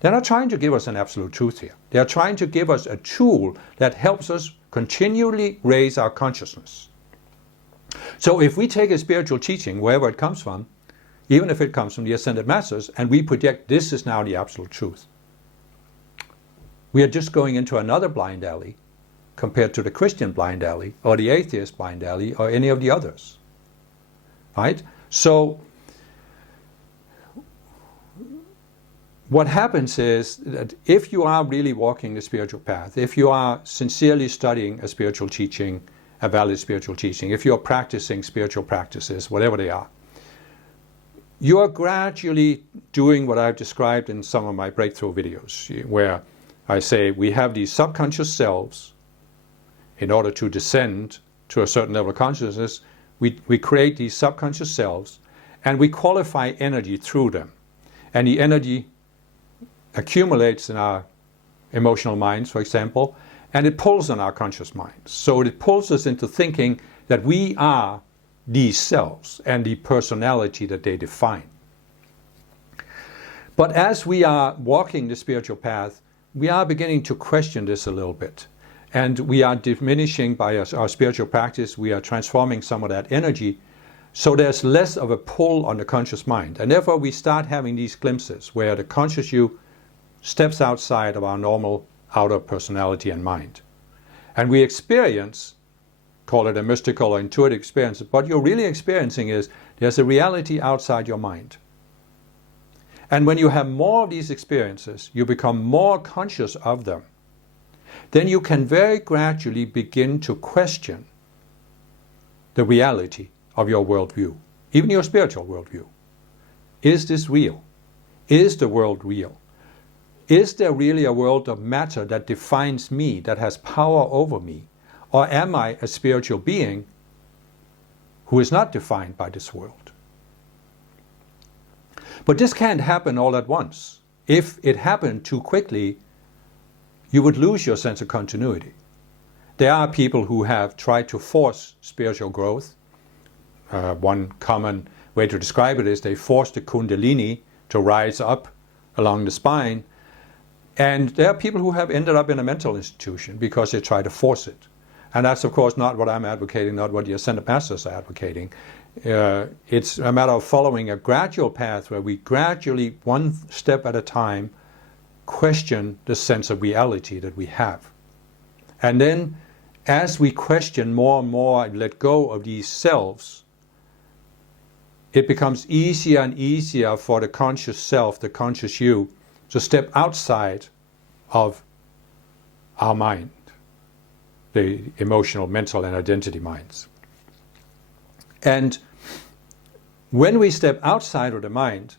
They're not trying to give us an absolute truth here. They're trying to give us a tool that helps us continually raise our consciousness. So if we take a spiritual teaching, wherever it comes from, even if it comes from the ascended masters, and we project this is now the absolute truth, we are just going into another blind alley compared to the Christian blind alley or the atheist blind alley or any of the others. Right? So what happens is that if you are really walking the spiritual path, if you are sincerely studying a spiritual teaching, a valid spiritual teaching, if you're practicing spiritual practices, whatever they are, you are gradually doing what I've described in some of my breakthrough videos, where I say we have these subconscious selves. In order to descend to a certain level of consciousness, we create these subconscious selves, and we qualify energy through them. And the energy accumulates in emotional minds, for example, and it pulls on our conscious minds. So it pulls us into thinking that we are these selves and the personality that they define. But as we are walking the spiritual path, we are beginning to question this a little bit. And we are diminishing by our spiritual practice, we are transforming some of that energy, so there's less of a pull on the conscious mind. And therefore we start having these glimpses where the conscious you steps outside of our normal outer personality and mind. And we experience, call it a mystical or intuitive experience, what you're really experiencing is there's a reality outside your mind. And when you have more of these experiences, you become more conscious of them. Then you can very gradually begin to question the reality of your worldview, even your spiritual worldview. Is this real? Is the world real? Is there really a world of matter that defines me, that has power over me? Or am I a spiritual being who is not defined by this world? But this can't happen all at once. If it happened too quickly, you would lose your sense of continuity. There are people who have tried to force spiritual growth. One common way to describe it is they force the kundalini to rise up along the spine. And there are people who have ended up in a mental institution because they try to force it. And that's, of course, not what I'm advocating, not what the Ascended Masters are advocating. It's a matter of following a gradual path where we gradually, one step at a time, question the sense of reality that we have. And then, as we question more and more and let go of these selves, it becomes easier and easier for the conscious self, the conscious you, to step outside of our mind, the emotional, mental, and identity minds. And when we step outside of the mind,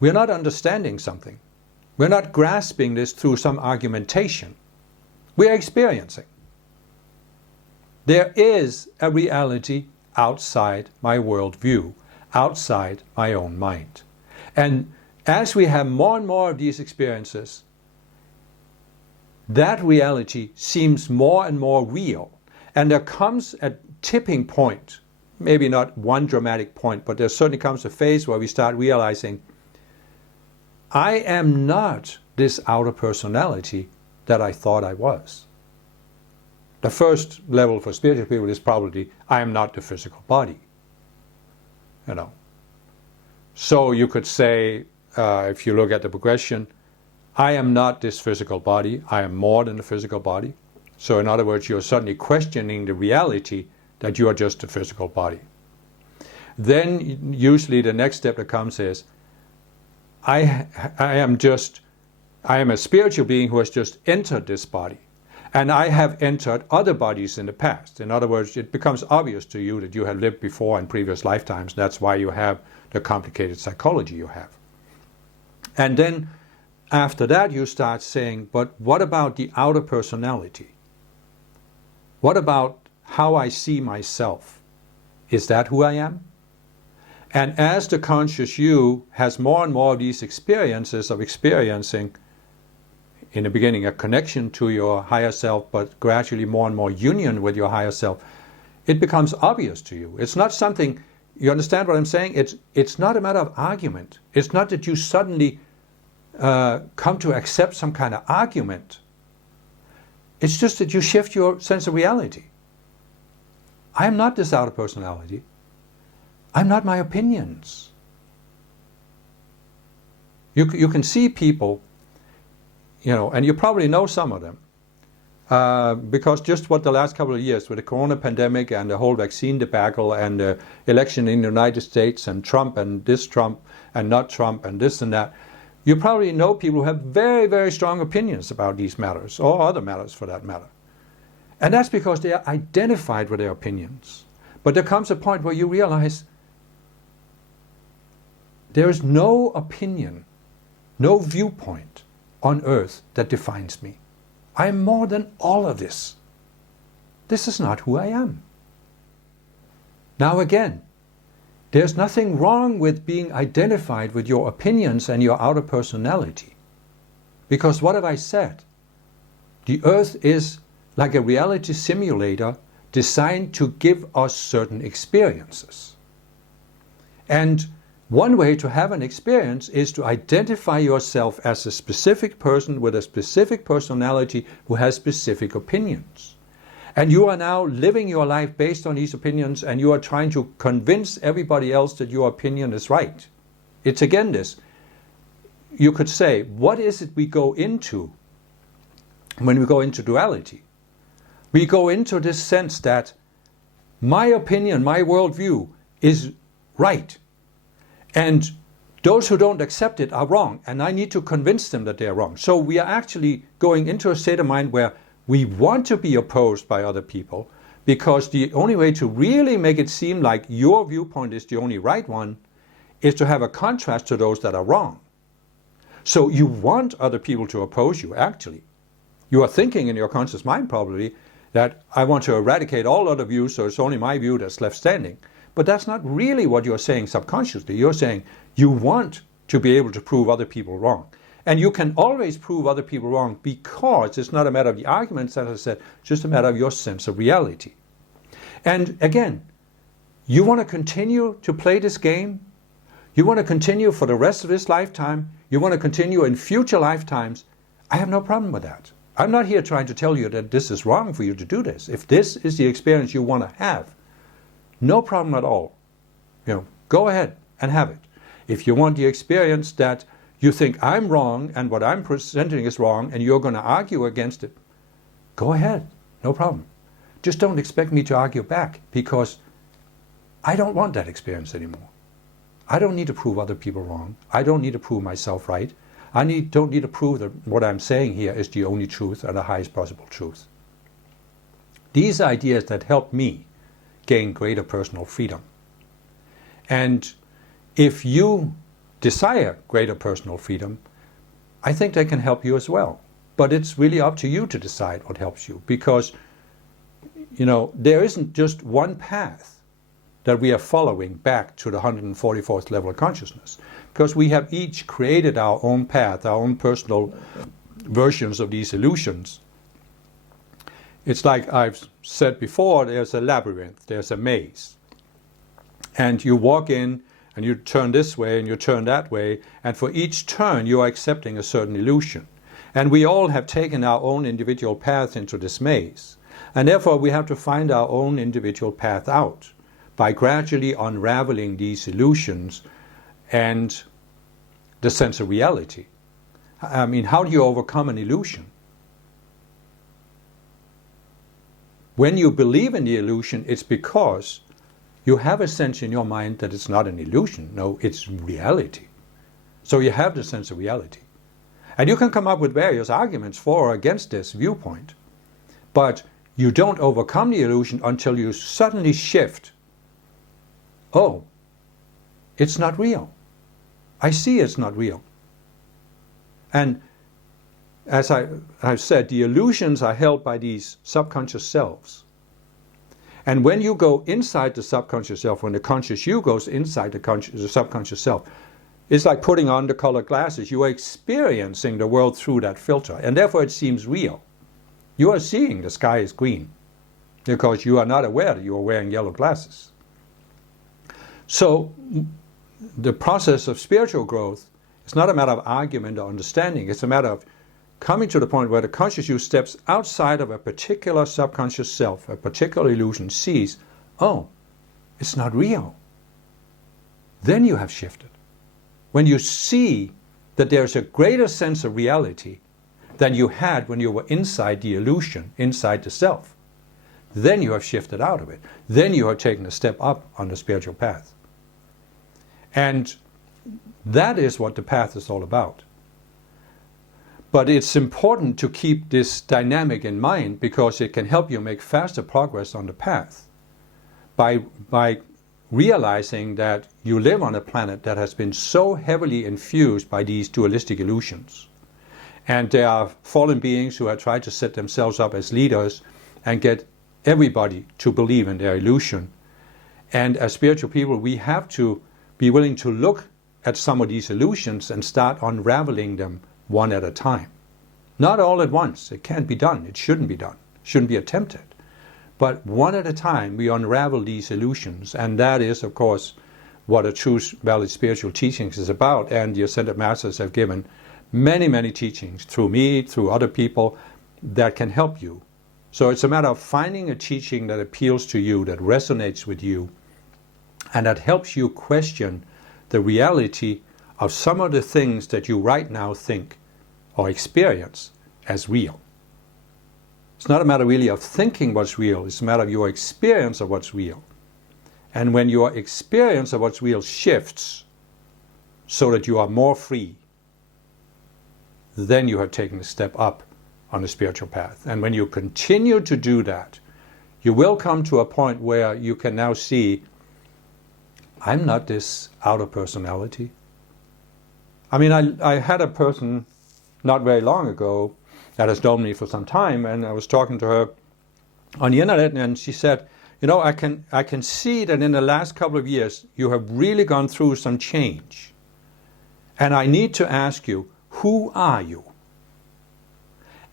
we're not understanding something. We're not grasping this through some argumentation. We're experiencing. There is a reality outside my worldview, outside my own mind. And as we have more and more of these experiences, that reality seems more and more real. And there comes a tipping point, maybe not one dramatic point, but there certainly comes a phase where we start realizing, I am not this outer personality that I thought I was. The first level for spiritual people is probably, I am not the physical body. So you could say, if you look at the progression, I am not this physical body, I am more than the physical body. So in other words, you're suddenly questioning the reality that you are just a physical body. Then usually the next step that comes is, I am a spiritual being who has just entered this body. And I have entered other bodies in the past. In other words, it becomes obvious to you that you have lived before in previous lifetimes. That's why you have the complicated psychology you have. And then after that you start saying, but what about the outer personality? What about how I see myself? Is that who I am? And as the conscious you has more and more of these experiences of experiencing, in the beginning, a connection to your higher self, but gradually more and more union with your higher self, it becomes obvious to you. It's not something, you understand what I'm saying? It's not a matter of argument. It's not that you suddenly come to accept some kind of argument. It's just that you shift your sense of reality. I am not this outer personality. I'm not my opinions. You can see people, and you probably know some of them, because just what the last couple of years with the corona pandemic and the whole vaccine debacle and the election in the United States and Trump and this Trump and not Trump and this and that, you probably know people who have very, very strong opinions about these matters, or other matters for that matter. And that's because they are identified with their opinions. But there comes a point where you realize there is no opinion, no viewpoint on earth that defines me. I am more than all of this. This is not who I am. Now again, there's nothing wrong with being identified with your opinions and your outer personality. Because what have I said? The earth is like a reality simulator designed to give us certain experiences. And one way to have an experience is to identify yourself as a specific person with a specific personality who has specific opinions. And you are now living your life based on these opinions, and you are trying to convince everybody else that your opinion is right. It's again this. You could say, what is it we go into when we go into duality? We go into this sense that my opinion, my worldview is right. And those who don't accept it are wrong, and I need to convince them that they are wrong. So we are actually going into a state of mind where we want to be opposed by other people, because the only way to really make it seem like your viewpoint is the only right one is to have a contrast to those that are wrong. So you want other people to oppose you, actually. You are thinking in your conscious mind probably that I want to eradicate all other views, so it's only my view that's left standing. But that's not really what you're saying subconsciously. You're saying you want to be able to prove other people wrong. And you can always prove other people wrong because it's not a matter of the arguments, as I said, it's just a matter of your sense of reality. And again, you want to continue to play this game? You want to continue for the rest of this lifetime? You want to continue in future lifetimes? I have no problem with that. I'm not here trying to tell you that this is wrong for you to do this. If this is the experience you want to have, no problem at all. Go ahead and have it. If you want the experience that you think I'm wrong and what I'm presenting is wrong and you're going to argue against it, go ahead, no problem. Just don't expect me to argue back, because I don't want that experience anymore. I don't need to prove other people wrong. I don't need to prove myself right. I don't need to prove that what I'm saying here is the only truth and the highest possible truth. These ideas that help me gain greater personal freedom. And if you desire greater personal freedom, I think they can help you as well. But it's really up to you to decide what helps you, because there isn't just one path that we are following back to the 144th level of consciousness, because we have each created our own path, our own personal versions of these illusions. It's like I've said before, there's a labyrinth, there's a maze. And you walk in and you turn this way and you turn that way, and for each turn you are accepting a certain illusion. And we all have taken our own individual path into this maze. And therefore we have to find our own individual path out by gradually unraveling these illusions and the sense of reality. I mean, how do you overcome an illusion? When you believe in the illusion, it's because you have a sense in your mind that it's not an illusion. No, it's reality. So you have the sense of reality. And you can come up with various arguments for or against this viewpoint. But you don't overcome the illusion until you suddenly shift. Oh, it's not real. I see it's not real. And as I've said, the illusions are held by these subconscious selves. And when you go inside the subconscious self, when the conscious you goes inside the subconscious self, it's like putting on the colored glasses. You are experiencing the world through that filter, and therefore it seems real. You are seeing the sky is green because you are not aware that you are wearing yellow glasses. So the process of spiritual growth is not a matter of argument or understanding. It's a matter of coming to the point where the conscious you steps outside of a particular subconscious self, a particular illusion, sees, oh, it's not real. Then you have shifted. When you see that there's a greater sense of reality than you had when you were inside the illusion, inside the self, then you have shifted out of it. Then you have taken a step up on the spiritual path. And that is what the path is all about. But it's important to keep this dynamic in mind, because it can help you make faster progress on the path by realizing that you live on a planet that has been so heavily infused by these dualistic illusions. And there are fallen beings who have tried to set themselves up as leaders and get everybody to believe in their illusion. And as spiritual people, we have to be willing to look at some of these illusions and start unraveling them one at a time. Not all at once. It can't be done. It shouldn't be done. It shouldn't be attempted. But one at a time, we unravel these illusions. And that is, of course, what a true valid spiritual teachings is about. And the Ascended Masters have given many, many teachings through me, through other people, that can help you. So it's a matter of finding a teaching that appeals to you, that resonates with you, and that helps you question the reality of some of the things that you right now think or experience as real. It's not a matter really of thinking what's real, it's a matter of your experience of what's real. And when your experience of what's real shifts so that you are more free, then you have taken a step up on the spiritual path. And when you continue to do that, you will come to a point where you can now see, I'm not this outer personality. I mean, I had a person not very long ago that has known me for some time, and I was talking to her on the internet, and she said, you know, I can see that in the last couple of years you have really gone through some change. And I need to ask you, who are you?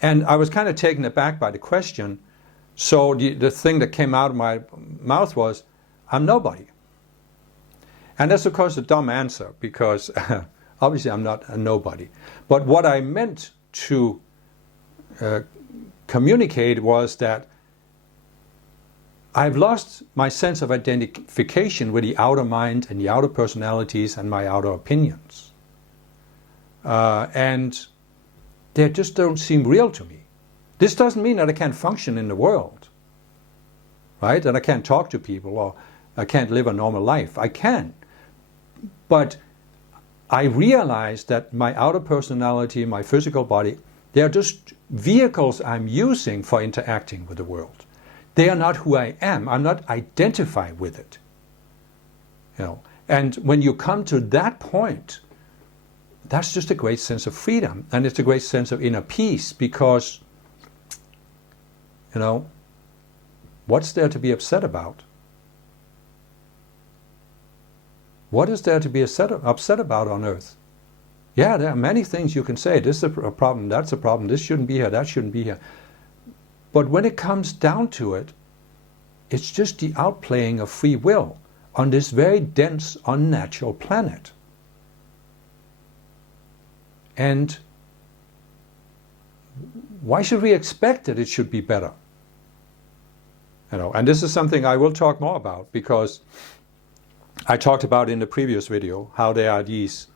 And I was kind of taken aback by the question. So the thing that came out of my mouth was, I'm nobody. And that's of course a dumb answer, because obviously I'm not a nobody. But what I meant to communicate was that I've lost my sense of identification with the outer mind and the outer personalities and my outer opinions. And they just don't seem real to me. This doesn't mean that I can't function in the world, right? That I can't talk to people or I can't live a normal life. I can. But I realize that my outer personality, my physical body, they are just vehicles I'm using for interacting with the world. They are not who I am. I'm not identified with it. You know, and when you come to that point, that's just a great sense of freedom, and it's a great sense of inner peace, because, you know, what's there to be upset about? What is there to be upset about on earth? Yeah, there are many things you can say. This is a problem, that's a problem, this shouldn't be here, that shouldn't be here. But when it comes down to it, it's just the outplaying of free will on this very dense, unnatural planet. And why should we expect that it should be better? You know, and this is something I will talk more about, because I talked about in the previous video how there are these,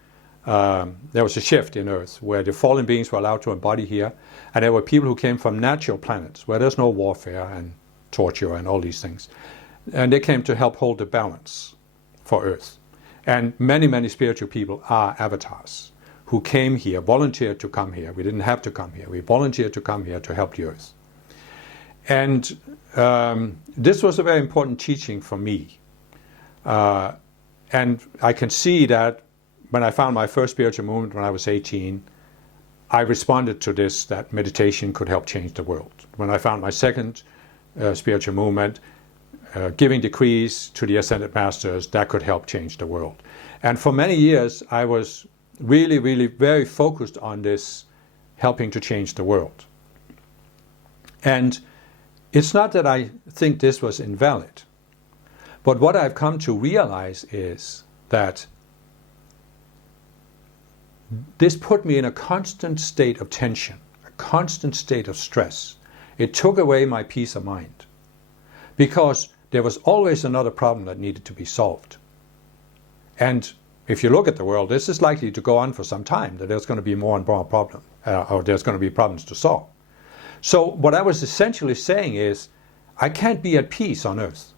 there was a shift in Earth where the fallen beings were allowed to embody here, and there were people who came from natural planets where there's no warfare and torture and all these things. And they came to help hold the balance for Earth. And many, many spiritual people are avatars who came here, volunteered to come here. We didn't have to come here. We volunteered to come here to help the Earth. And this was a very important teaching for me. And I can see that when I found my first spiritual movement when I was 18, I responded to this, that meditation could help change the world. When I found my second spiritual movement, giving decrees to the Ascended Masters, that could help change the world. And for many years, I was really, really very focused on this, helping to change the world. And it's not that I think this was invalid, but what I've come to realize is that this put me in a constant state of tension, a constant state of stress. It took away my peace of mind, because there was always another problem that needed to be solved. And if you look at the world, this is likely to go on for some time, that there's going to be more and more problems, or there's going to be problems to solve. So what I was essentially saying is, I can't be at peace on Earth.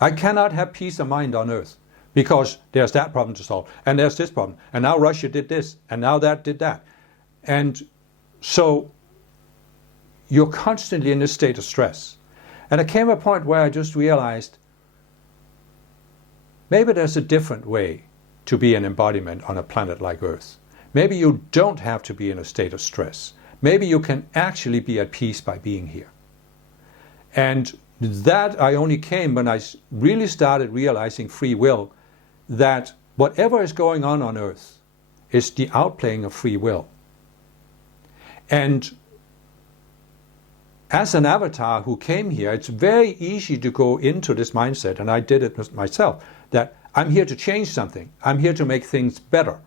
I cannot have peace of mind on Earth, because there's that problem to solve, and there's this problem, and now Russia did this, and now that did that. And so you're constantly in this state of stress. And there came a point where I just realized, maybe there's a different way to be an embodiment on a planet like Earth. Maybe you don't have to be in a state of stress. Maybe you can actually be at peace by being here. And that I only came when I really started realizing free will, that whatever is going on Earth is the outplaying of free will. And as an avatar who came here, it's very easy to go into this mindset, and I did it myself, that I'm here to change something. I'm here to make things better.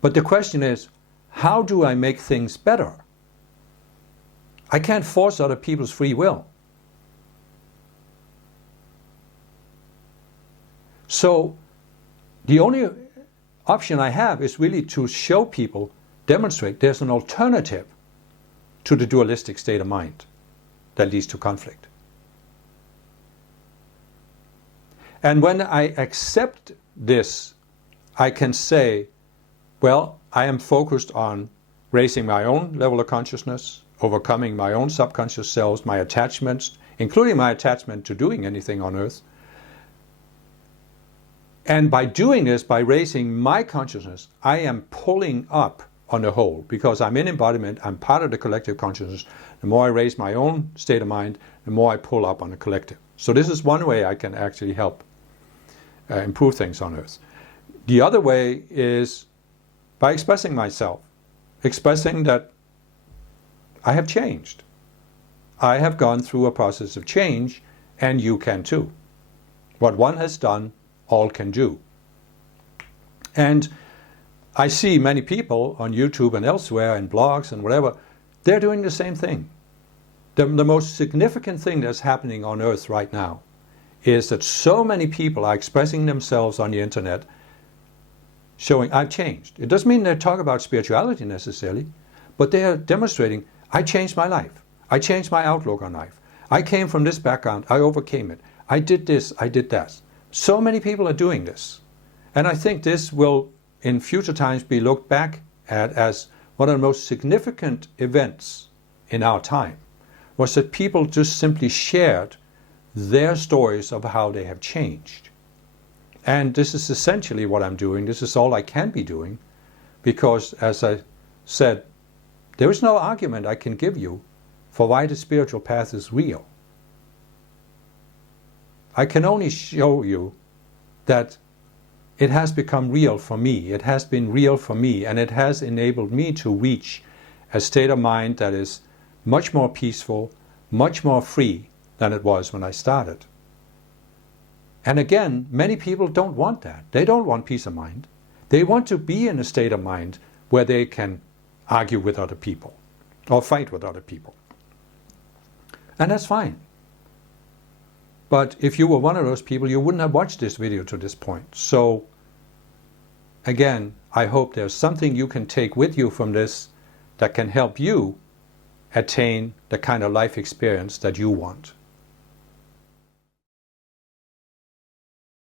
But the question is, how do I make things better? I can't force other people's free will. So the only option I have is really to show people, demonstrate there's an alternative to the dualistic state of mind that leads to conflict. And when I accept this, I can say, well, I am focused on raising my own level of consciousness, overcoming my own subconscious selves, my attachments, including my attachment to doing anything on earth. And by doing this, by raising my consciousness, I am pulling up on the whole, because I'm in embodiment, I'm part of the collective consciousness. The more I raise my own state of mind, the more I pull up on the collective. So this is one way I can actually help improve things on earth. The other way is by expressing myself, expressing that I have changed. I have gone through a process of change, and you can too. What one has done, all can do. And I see many people on YouTube and elsewhere in blogs and whatever, they're doing the same thing. The most significant thing that's happening on earth right now is that so many people are expressing themselves on the internet showing, I've changed. It doesn't mean they talk about spirituality necessarily, but they are demonstrating, I changed my life. I changed my outlook on life. I came from this background, I overcame it. I did this, I did that. So many people are doing this. And I think this will, in future times, be looked back at as one of the most significant events in our time, was that people just simply shared their stories of how they have changed. And this is essentially what I'm doing. This is all I can be doing, because, as I said, there is no argument I can give you for why the spiritual path is real. I can only show you that it has become real for me. It has been real for me, and it has enabled me to reach a state of mind that is much more peaceful, much more free than it was when I started. And again, many people don't want that. They don't want peace of mind. They want to be in a state of mind where they can argue with other people or fight with other people. And that's fine. But if you were one of those people, you wouldn't have watched this video to this point. So again, I hope there's something you can take with you from this that can help you attain the kind of life experience that you want.